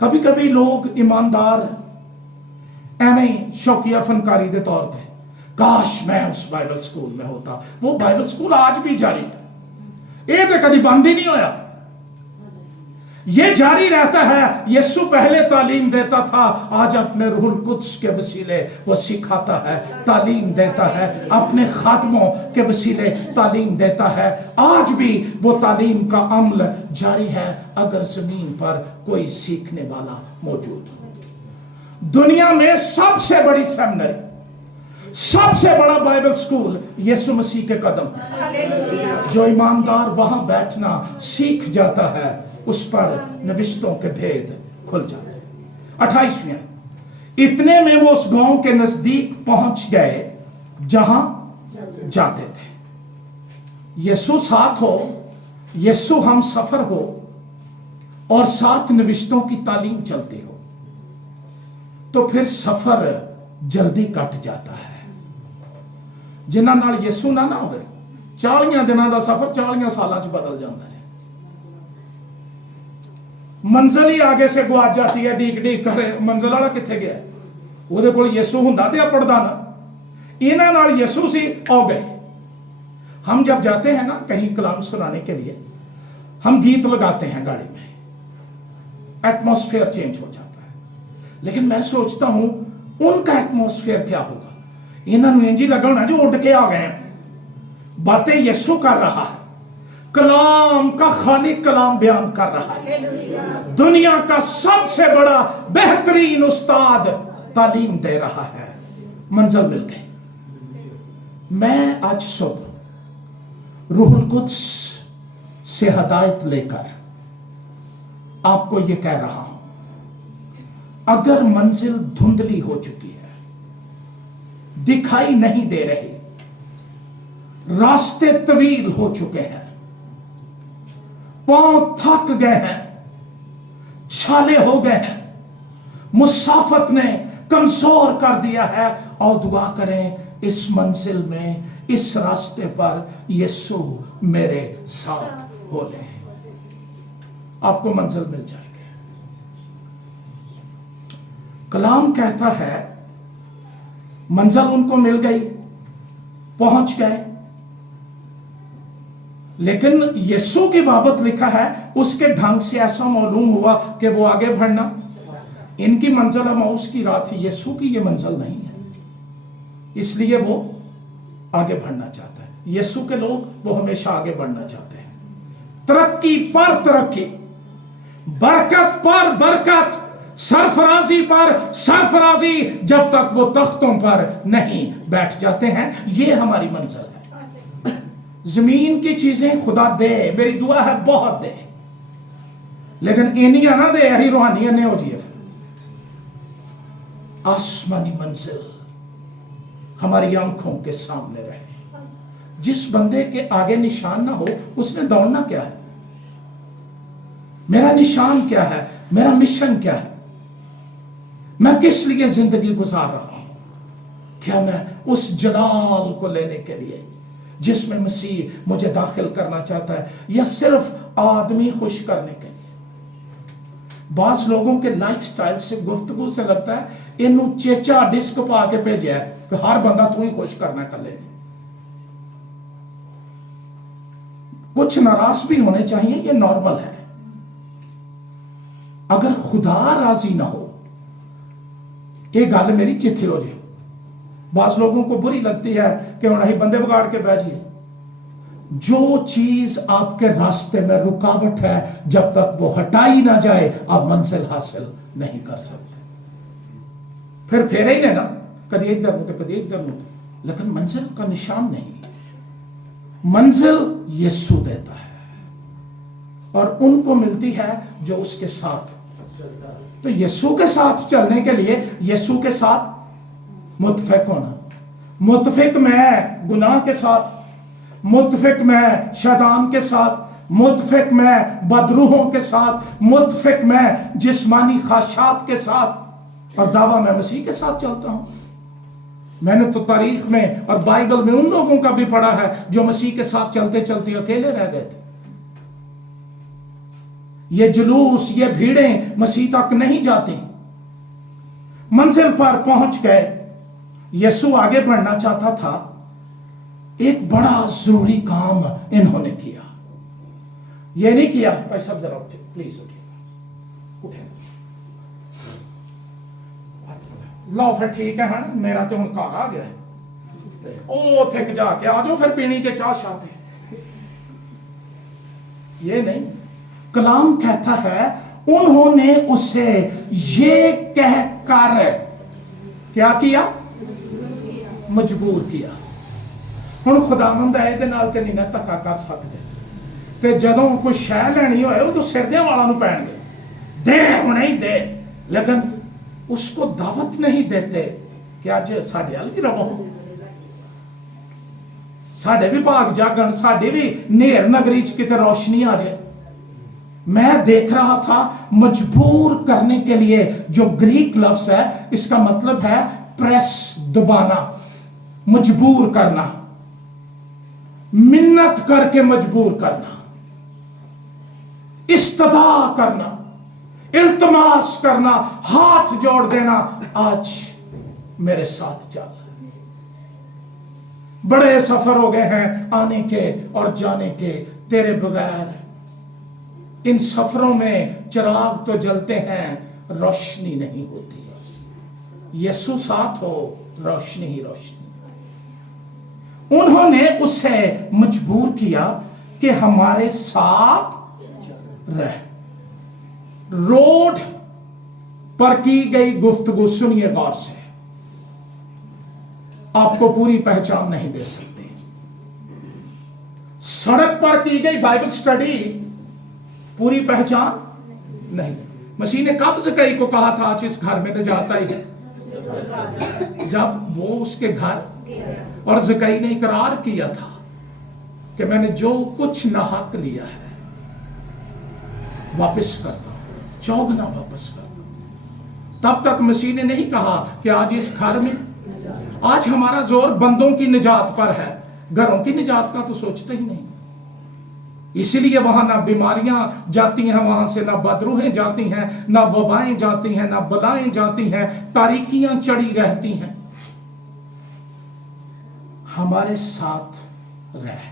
कभी कभी लोग ईमानदार एवं शौकिया फनकारी के तौर पे, काश मैं उस बाइबल स्कूल में होता। वो बाइबल स्कूल आज भी जारी है, ये तो कभी बंद ही नहीं होया, ये जारी रहता है। यीशु पहले तालीम देता था, आज अपने रूहुल कुद्स के वसीले वो सिखाता है, तालीम देता है, अपने खादमों के वसीले तालीम देता है। आज भी वो तालीम का अमल जारी है, अगर जमीन पर कोई सीखने वाला मौजूद हो। दुनिया में सबसे बड़ी सेमिनरी, सबसे बड़ा बाइबल स्कूल यीशु मसीह के कदम है। जो ईमानदार वहां बैठना सीख जाता है, उस पर नविश्तों के भेद खुल जाते हैं। 28वें, इतने में वो उस गांव के नजदीक पहुंच गए जहां जाते थे। यीशु साथ हो, यीशु हम सफर हो और साथ नविश्तों की तालीम चलती हो, तो फिर सफर जल्दी कट जाता है। जिन्हां नाल यीशु ना होवे, 40 दिनों का सफर 40 सालों च बदल जाता है। मंजिल ही आगे से गुआच जाती है, डीक डीक करे मंजिल वाला किथे गया, ਉਹਦੇ ਕੋਲ यीशु हुंदा ते पढ़दा ना। इन्हां नाल यीशु सी आ गए। हम जब जाते हैं ना कहीं कलाम सुनाने के लिए, हम गीत लगाते हैं गाड़ी में, एटमॉस्फेयर चेंज हो जाता है। लेकिन मैं सोचता हूं उनका एटमॉस्फेयर क्या होगा? इन्हां नूं इंज ही लगा होना जो उड़ के आ गए हैं। बातें यीशु कर रहा है, कलाम का खाली कलाम बयान कर रहा है, दुनिया का सबसे बड़ा बेहतरीन उस्ताद तालीम दे रहा है। मंजिल मिल गई। मैं आज सुबह रूहुल कुद्स से हदायत लेकर आपको यह कह रहा हूं, अगर मंजिल धुंधली हो चुकी है, दिखाई नहीं दे रही, रास्ते तवील हो चुके हैं, पांव थक गए हैं, छाले हो गए हैं, मुसाफत ने कमजोर कर दिया है, और दुआ करें इस मंजिल में, इस रास्ते पर यीशु मेरे साथ हो ले, आपको मंजिल मिल जाएगी। कलाम कहता है मंजिल उनको मिल गई, पहुंच गए, लेकिन यीशु की बाबत लिखा है उसके ढंग से ऐसा मालूम हुआ कि वो आगे बढ़ना, इनकी मंजिल अमाउस की रात थी, यीशु की ये मंजिल नहीं है, इसलिए वो आगे बढ़ना चाहता है। यीशु के लोग वो हमेशा आगे बढ़ना चाहते हैं, तरक्की पर तरक्की, बरकत पर बरकत, सरफराजी पर सरफराजी, जब तक वो तख्तों पर नहीं बैठ जाते हैं। ये हमारी मंजिल है। जमीन की चीजें खुदा दे, मेरी दुआ है बहुत दे, लेकिन इनिया ना दे, यही रूहानिया ने हो जिए। आसमानी मंजिल हमारी आंखों के सामने रहे। जिस बंदे के आगे निशान ना हो उसने दौड़ना क्या है? मेरा निशान क्या है? मेरा मिशन क्या है? मैं किस लिए जिंदगी गुजार रहा हूं? क्या मैं उस जलाल को लेने के लिए जिसमें मसीह मुझे दाखिल करना चाहता है, या सिर्फ आदमी खुश करने के लिए? बास लोगों के लाइफ स्टाइल से, गुफ्तगू से लगता है इनू चेचा डिस्क पा के भेजा है कि हर बंदा तू ही खुश करना कर ले। कुछ नाराज भी होने चाहिए, ये नॉर्मल है। अगर खुदा राजी ना हो, ये गल मेरी चिट्ठी हो जाए। बास लोगों को बुरी लगती है कि उन्हें बंदे बिगाड़ के बैठिए। जो चीज आपके रास्ते में रुकावट है, जब तक वो हटाई ना जाए आप मंजिल हासिल नहीं कर सकते। फिर फेरे ही ना, कभी इधर मुझे कभी इधर मुझे, लेकिन मंजिल का निशान नहीं। मंजिल यीशु देता है और उनको मिलती है जो उसके साथ। तो यीशु के साथ चलने के लिए यीशु के साथ मुत्फिक होना। मुत्फिक में गुनाह के साथ, मुत्फिक में शैतान के साथ, मुत्फिक में बदरूहों के साथ, मुत्फिक में जिस्मानी ख्वाहिशात के साथ, और दावा मैं मसीह के साथ चलता हूं। मैंने तो तारीख में और बाइबल में उन लोगों का भी पढ़ा है जो मसीह के साथ चलते चलते अकेले रह गए थे। ये जुलूस, ये भीड़ें मसीह तक नहीं जाती। मंजिल पर पहुंच गए, यीशु आगे बढ़ना चाहता था। एक बड़ा जरूरी काम इन्होंने किया। ये नहीं किया, भाई सब जरा उठे प्लीज, उठे लो फिर ठीक है। हाँ, मेरा तो घर आ गया है। ओ थिक जाके आ जाओ फिर पीनी के चाह शाते। ये नहीं, कलाम कहता है उन्होंने उसे ये कहकर क्या किया? मजबूर किया। हुण खुदावंद है इहदे नाल ते नहीं ना धक्का कर सकते, ते जदों कोई शह लैनी होए उदों सिर दे वालां नूं पैणगे, दे हुणे ही दे, लेकिन उसको दावत नहीं देते कि अज साडे अल भी रवो, साडे भी भाग जागण, साडे भी नेर नगरी च किते रोशनी आ जाए। मैं देख रहा था मजबूर करने के लिए जो ग्रीक लफ्ज है, इसका मतलब है प्रेस, दबाना, मजबूर करना, मिन्नत करके मजबूर करना, इस्तदा करना, इल्तमास करना, हाथ जोड़ देना, आज मेरे साथ चल। बड़े सफर हो गए हैं आने के और जाने के, तेरे बगैर इन सफरों में चिराग तो जलते हैं, रोशनी नहीं होती है। यीशु साथ हो, रोशनी ही रोशनी। उन्होंने उसे मजबूर किया कि हमारे साथ रह। रोड पर की गई गुफ्तगू सुनिए गौर से। आपको पूरी पहचान नहीं दे सकते। सड़क पर की गई बाइबल स्टडी पूरी पहचान नहीं। मसीह ने कब ज़कई को कहा था आज इस घर में निजात आई है? जब वो उसके घर और ज़कई ने इकरार किया था कि मैंने जो कुछ नाहक लिया है वापस करता हूं, चौगुना वापस करता हूं। तब तक मसीह ने नहीं कहा कि आज इस घर में, आज हमारा जोर बंदों की निजात पर है, घरों की निजात का तो सोचते ही नहीं। इसीलिए वहां ना बीमारियां जाती हैं, वहां से ना बदरूहें जाती हैं, ना वबाएं जाती हैं, ना बलाएं जाती हैं, तारीकियां चढ़ी रहती हैं। हमारे साथ रह।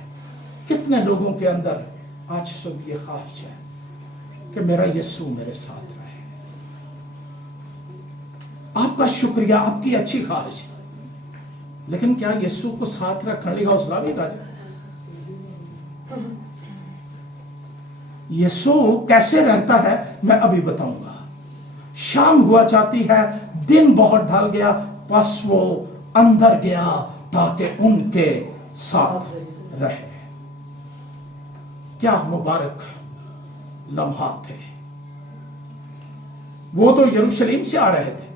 कितने लोगों के अंदर आज सुबह ये ख्वाहिश है कि मेरा यीशु मेरे साथ रहे। आपका शुक्रिया, आपकी अच्छी ख्वाहिश है, लेकिन क्या यीशु को साथ रखने का हौसला भी गाजे? यीशु कैसे रहता है मैं अभी बताऊंगा। शाम हुआ चाहती है, दिन बहुत ढल गया, बस वो अंदर गया ताकि उनके साथ रहे। क्या मुबारक लम्हात थे। वो तो यरूशलेम से आ रहे थे,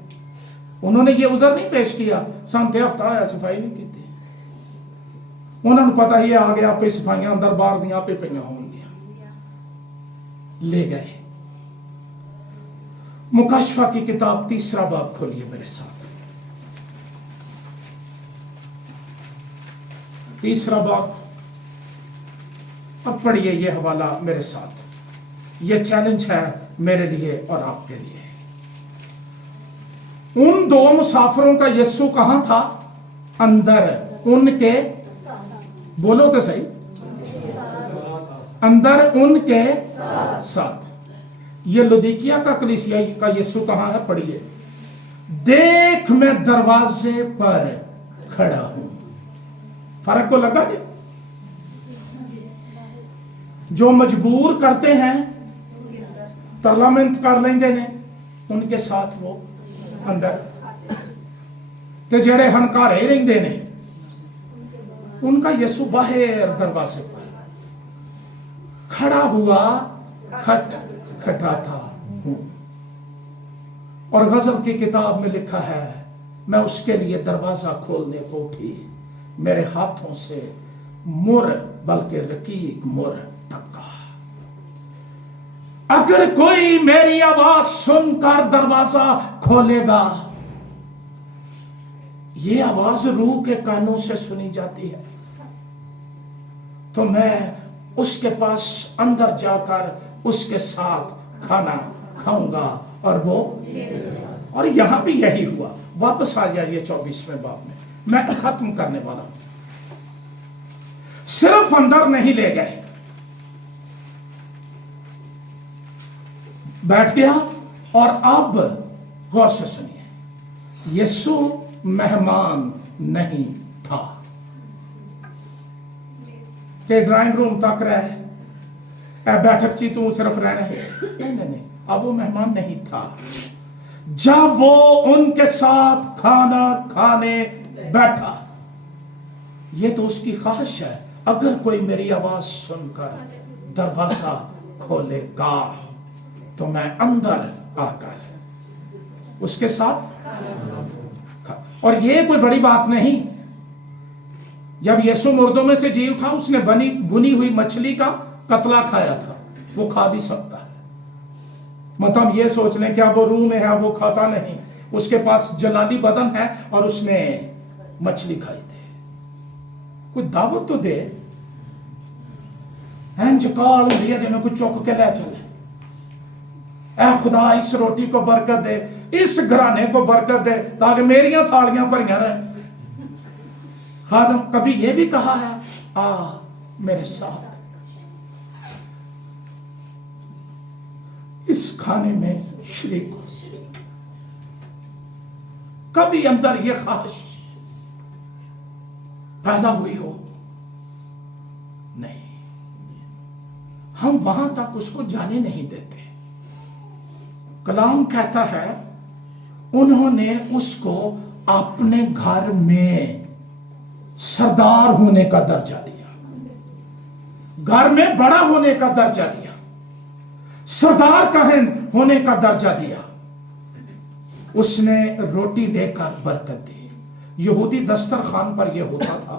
उन्होंने ये उज़र नहीं पेश किया सामते हफ्ता आया सफाई नहीं की थी। उन्होंने पता ही आ गया पे सफाइयां अंदर बाहर दिया पे पईयां होंगी, ले गए। मुकशफा की किताब 3 बाब खोलिए मेरे साथ। 3 बाब, अब पढ़िए ये हवाला मेरे साथ। ये चैलेंज है मेरे लिए और आपके लिए। उन 2 मुसाफिरों का यीशु कहां था? अंदर, उनके, बोलो तो सही, अंदर उनके साथ। ये लुदीकिया का कलीसिया का यीशु कहां है? पढ़िए, देख मैं दरवाजे पर खड़ा हूं। फर्क को लगा जी? जो मजबूर करते हैं, तरलामेंट कर लेंगे ने, उनके साथ वो अंदर, ते जेड़े हनकारे रेंदे ने उनका यीशु बाहर दरवाजे पर खड़ा हुआ खटखटाता हूं। और गजल की किताब में लिखा है, मैं उसके लिए दरवाजा खोलने को उठी, मेरे हाथों से मुर, बल्कि रकीक मुर टपका। अगर कोई मेरी आवाज सुनकर दरवाजा खोलेगा, ये आवाज रूह के कानों से सुनी जाती है, तो मैं उसके पास अंदर जाकर उसके साथ खाना खाऊंगा और वो, और यहां भी यही हुआ। वापस आ जाइए 24वें बाब में, मैं खत्म करने वाला हूं। सिर्फ अंदर नहीं ले गए, बैठ गया। और अब गौर से सुनिए, यीशु मेहमान नहीं था कि ड्राइंग रूम तक रहे, बैठक ची तू सिर्फ रहना है, नहीं। अब वो मेहमान नहीं था। जब वो उनके साथ खाना खाने बैठा, ये तो उसकी ख्वाहिश है, अगर कोई मेरी आवाज सुनकर दरवाजा खोलेगा तो मैं अंदर आकर उसके साथ। और ये कोई बड़ी बात नहीं, जब यीशु मुर्दों में से जी उठा, उसने बुनी हुई मछली का कतला खाया था, वो खा भी सकता है। मतलब ये सोच लें क्या वो रूह में है, वो खाता नहीं, उसके पास जलाली बदन है और उसने मछली खाई थी। कोई दावत तो दे, काल लिया जिन्हें कुछ चौक के ले चले। ऐ खुदा इस रोटी को बरकत दे, इस घराने को बरकत दे, ताकि मेरियां थालियां भरियां रहे। खादम कभी ये भी कहा है, आ मेरे साथ इस खाने में शरीक। कभी अंदर ये ख्वाहिश पैदा हुई हो? नहीं, हम वहां तक उसको जाने नहीं देते। कलाम कहता है उन्होंने उसको अपने घर में सरदार होने का दर्जा दिया, घर में बड़ा होने का दर्जा दिया, सरदार कहन होने का दर्जा दिया। उसने रोटी लेकर बरकत दी। यहूदी दस्तरखान पर यह होता था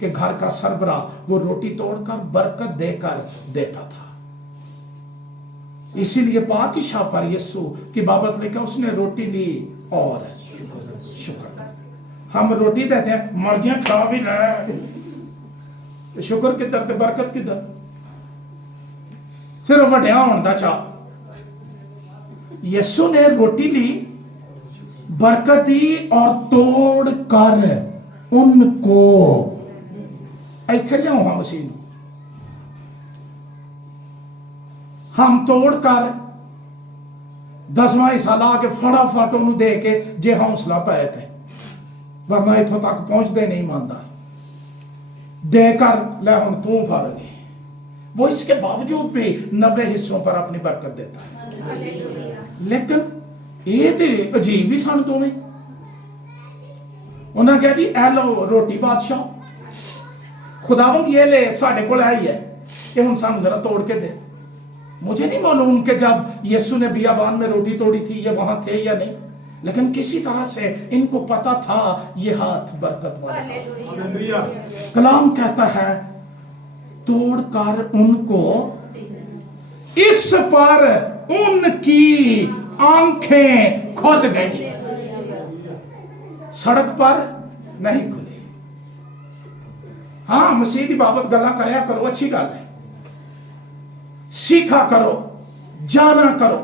कि घर का सरबराह वो रोटी तोड़कर बरकत देकर देता था। इसीलिए पाकिशा पर यीशु की बाबत लिखा, उसने रोटी ली और शुक्र। हम रोटी देते हैं, मर्जियां खा भी ले, शुक्र किधर ते बरकत किधर? सिर्फ वड्या होने दा चाह। यीशु ने रोटी ली, बरकत दी और तोड़ कर उनको इत्थे लियाओ। हम मसीह हम तोड़ कर 10वां हिस्सा ला के फटाफट उन्होंने दे के जे हौसला पाए थे, वरना इथों तक पहुंचते नहीं मानता। देकर ले हुण तू फर गई। वो इसके बावजूद भी 90 हिस्सों पर अपनी बरकत देता है। लेकिन ये तो अजीब ही सन दोवें। उन्हें कहा जी ए लो रोटी बादशाह, खुदावंद ये ले साढ़े को आई है कि हुण सानू जरा तोड़ के दे। मुझे नहीं मालूम कि जब यीशु ने बियाबान में रोटी तोड़ी थी ये वहां थे या नहीं, लेकिन किसी तरह से इनको पता था ये हाथ बरकत वाला। कलाम कहता है तोड़कर उनको, इस पर उनकी आंखें खुल गई। सड़क पर नहीं खुली। हाँ, मसीह की बाबत गला करया करो, अच्छी गल है, सीखा करो, जाना करो।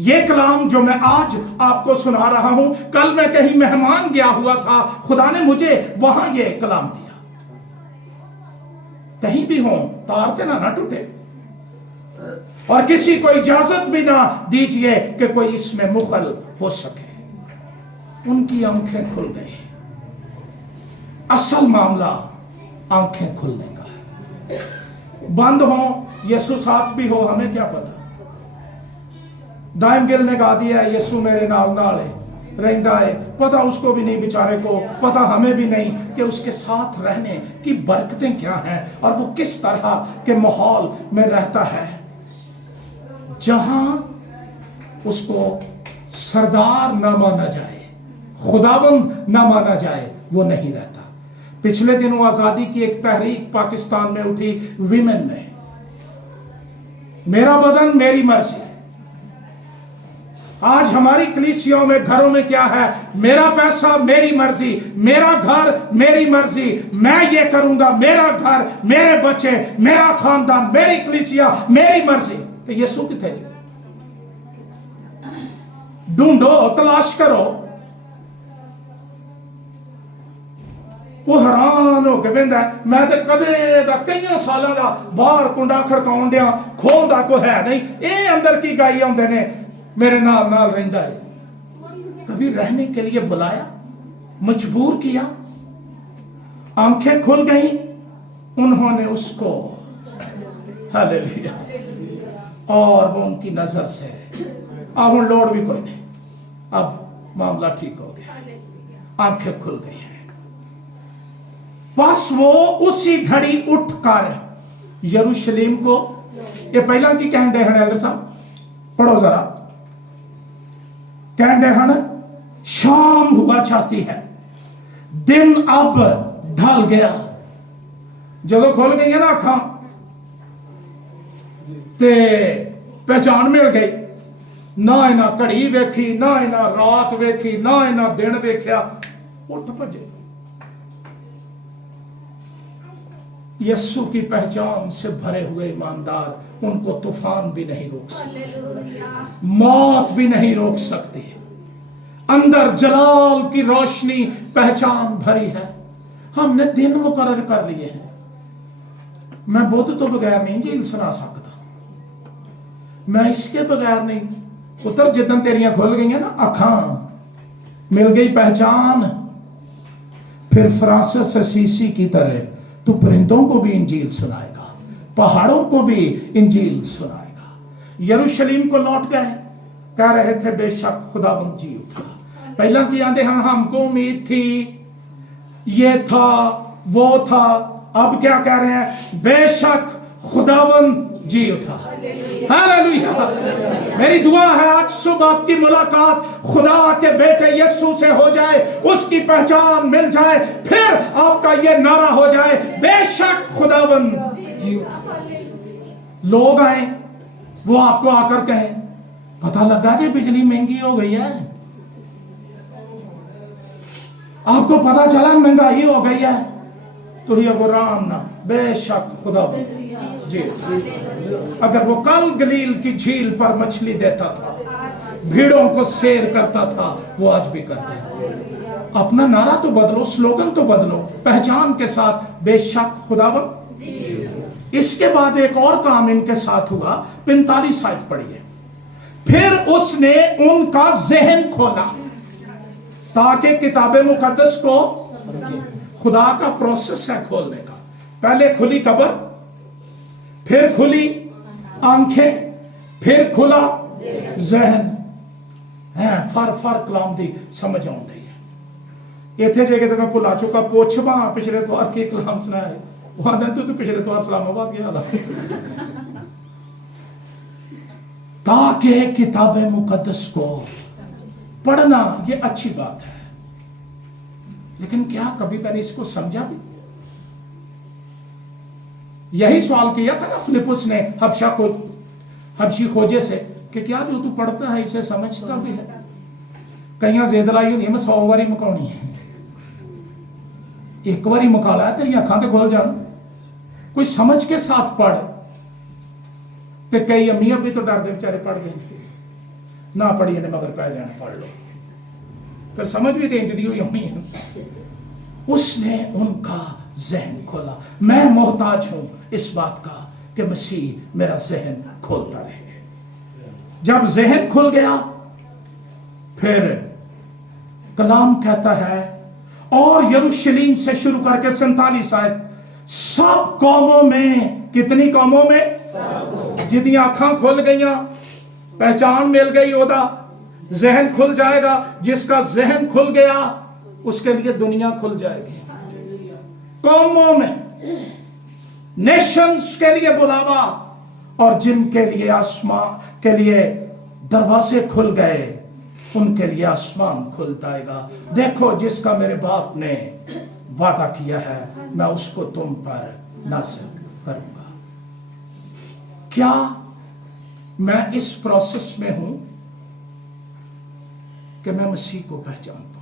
ये कलाम जो मैं आज आपको सुना रहा हूं, कल मैं कहीं मेहमान गया हुआ था, खुदा ने मुझे वहां ये कलाम दिया। कहीं भी हो तार के ना टूटे, और किसी को इजाजत भी ना दीजिए कि कोई इसमें मुखल हो सके। उनकी आंखें खुल गई। असल मामला आंखें खुलने का है। बंद हो, यीशु साथ भी हो, हमें क्या पता। दाइम गिल ने गा दिया यीशु मेरे नाल नाल रहता है, पता उसको भी नहीं बेचारे को, पता हमें भी नहीं कि उसके साथ रहने की बरकतें क्या हैं और वो किस तरह के माहौल में रहता है जहां उसको सरदार ना माना जाए, खुदाबंद ना माना जाए, वो नहीं रहता। पिछले दिनों आजादी की एक तहरीक पाकिस्तान में उठी विमेन में, मेरा बदन मेरी मर्जी। आज हमारी कलीसियाओं में, घरों में क्या है? मेरा पैसा मेरी मर्जी, मेरा घर मेरी मर्जी, मैं ये करूंगा, मेरा घर, मेरे बच्चे, मेरा खानदान, मेरी कलीसिया, मेरी मर्जी। तो यीशु किथे? ढूंढो, तलाश करो। वो हैरान हो के बेंदा, मैं तो कदे दा कई सालों का बाहर कुंडा खड़काउण दिया, खोलदा कोई है नहीं, ये अंदर की गाई आउंदे ने, मेरे नाल नाल रहिंदा है। कभी रहने के लिए बुलाया, मजबूर किया, आंखें खुल गई, उन्होंने उसको, हालेलुया, और वो उनकी नजर से अब लोड़ भी कोई नहीं, अब मामला ठीक हो गया, आंखें खुल गई हैं। बस वो उसी घड़ी उठकर यरूशलेम को, ये पहला की कहते हैं एल्डर साहब, पढ़ो जरा, कहते हैं शाम हुआ चाहती है, दिन अब ढल गया। जदों खुल गई ना अखां ते पहचान मिल गई, ना इना घड़ी वेखी, ना इना रात वेखी, ना इना दिन वेख्या, उठ भजे। यीशु की पहचान से भरे हुए ईमानदार, उनको तूफान भी नहीं रोक सकते, मौत भी नहीं रोक सकती। अंदर जलाल की रोशनी पहचान भरी है। हमने दिन मुकर्रर कर लिए हैं। मैं बुद्ध तो बगैर नहीं इंजील सुना सकता, मैं इसके बगैर नहीं। पुत्र जिदन तेरियां खुल गई ना अखां, मिल गई पहचान, फिर फ्रांसिस असीसी की तरह तू परिंदों को भी इंजील सुनाएगा, पहाड़ों को भी इंजील सुनाएगा। यरूशलेम को लौट गए, कह रहे थे बेशक खुदावंद जी उठा। पहला की आंदे हमको उम्मीद थी, ये था वो था, अब क्या कह रहे हैं, बेशक खुदावंद जी उठा। हालेलुया। मेरी दुआ है आज सुबह आपकी मुलाकात खुदा के बेटे यीशु से हो जाए, उसकी पहचान मिल जाए, फिर आपका ये नारा हो जाए, बेशक खुदावंद जी उठा। लोग आए, वो आपको आकर कहें, पता लगा कि बिजली महंगी हो गई है, आपको पता चला महंगाई हो गई है, तो ये गुराम ना, बेशक खुदावंद जी। अगर वो कल गलील की झील पर मछली देता था, भीड़ों को सैर करता था, वो आज भी करता है। अपना नारा तो बदलो, स्लोगन तो बदलो, पहचान के साथ, बेशक खुदावंद। इसके बाद एक और काम इनके साथ हुआ, 45 आयत पढ़िए। फिर उसने उनका ज़हन खोला ताकि किताबे मुकद्दस को, खुदा का प्रोसेस है खोलने का। पहले खुली कब्र, फिर खुली आंखें, फिर खुला जहन है। फर कलाम दी समझ आउंदी है। इत्थे जे किते मैं भुला चुका, पुछवा पिछले त्वार की कलाम सुनाया, वहां तू तो पिछले त्वार इस्लामाबाद गया था। ताकि किताबे मुकद्दस को पढ़ना, ये अच्छी बात है, लेकिन क्या कभी मैंने इसको समझा भी? यही सवाल किया था ना फिलिपुस ने हबशी खोजे से कि क्या जो तू पढ़ता है इसे समझता भी है? कई जेद लाई होनी है, मैं 100 बारी मुकाउनी है, एक बारी मुकाला है तेरी अखां ते खोल जान, कोई समझ के साथ पढ़। ते कई अम्मियां भी तो डरते बेचारे पढ़ गए ना, पढ़िए ने मगर पै जाना, पढ़ लो, फिर समझ भी इंज दी हुई होनी है। उसने उनका जहन खोला। मैं मोहताज हूं इस बात का कि मसीह मेरा जहन खोलता रहे। जब जहन खुल गया, फिर कलाम कहता है, और यरूशलेम से शुरू करके 47 आयत, सब कौमों में, कितनी कौमों में? जिदियां अखां खुल गईयां, पहचान मिल गई, ओदा जहन खुल जाएगा। जिसका जहन खुल गया उसके लिए दुनिया खुल जाएगी। कौमों में, नेशंस के लिए बुलावा, और जिनके लिए आसमान के लिए दरवाजे खुल गए, उनके लिए आसमान खुल जाएगा। देखो, जिसका मेरे बाप ने वादा किया है, मैं उसको तुम पर नाज़िल करूंगा। क्या मैं इस प्रोसेस में हूं कि मैं मसीह को पहचान पाऊं?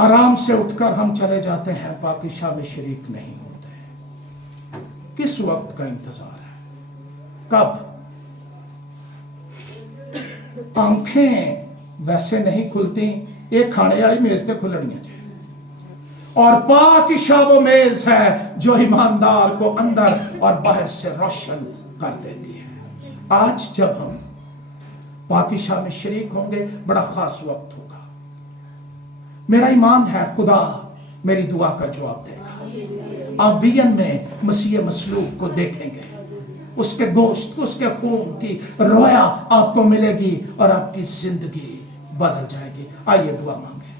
आराम से उठकर हम चले जाते हैं, पाकीशाह में शरीक नहीं होते। किस वक्त का इंतजार है? कब? आंखें वैसे नहीं खुलती, एक खाने वाली मेज ते खुलनी चाहिए, और पाकीशाह वो मेज है जो ईमानदार को अंदर और बाहर से रोशन कर देती है। आज जब हम पाकीशाह में शरीक होंगे, बड़ा खास वक्त होगा। मेरा ईमान है खुदा मेरी दुआ का जवाब देगा। आप वियन में मसीह मसलूब को देखेंगे, उसके गोश्त, उसके खून की रोया आपको मिलेगी और आपकी जिंदगी बदल जाएगी। आइए दुआ मांगे।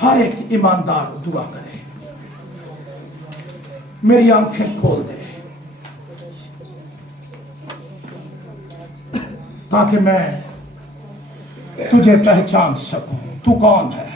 हर एक ईमानदार दुआ करे, मेरी आंखें खोल दे ताकि मैं तुझे पहचान सकूं। तू कौन है?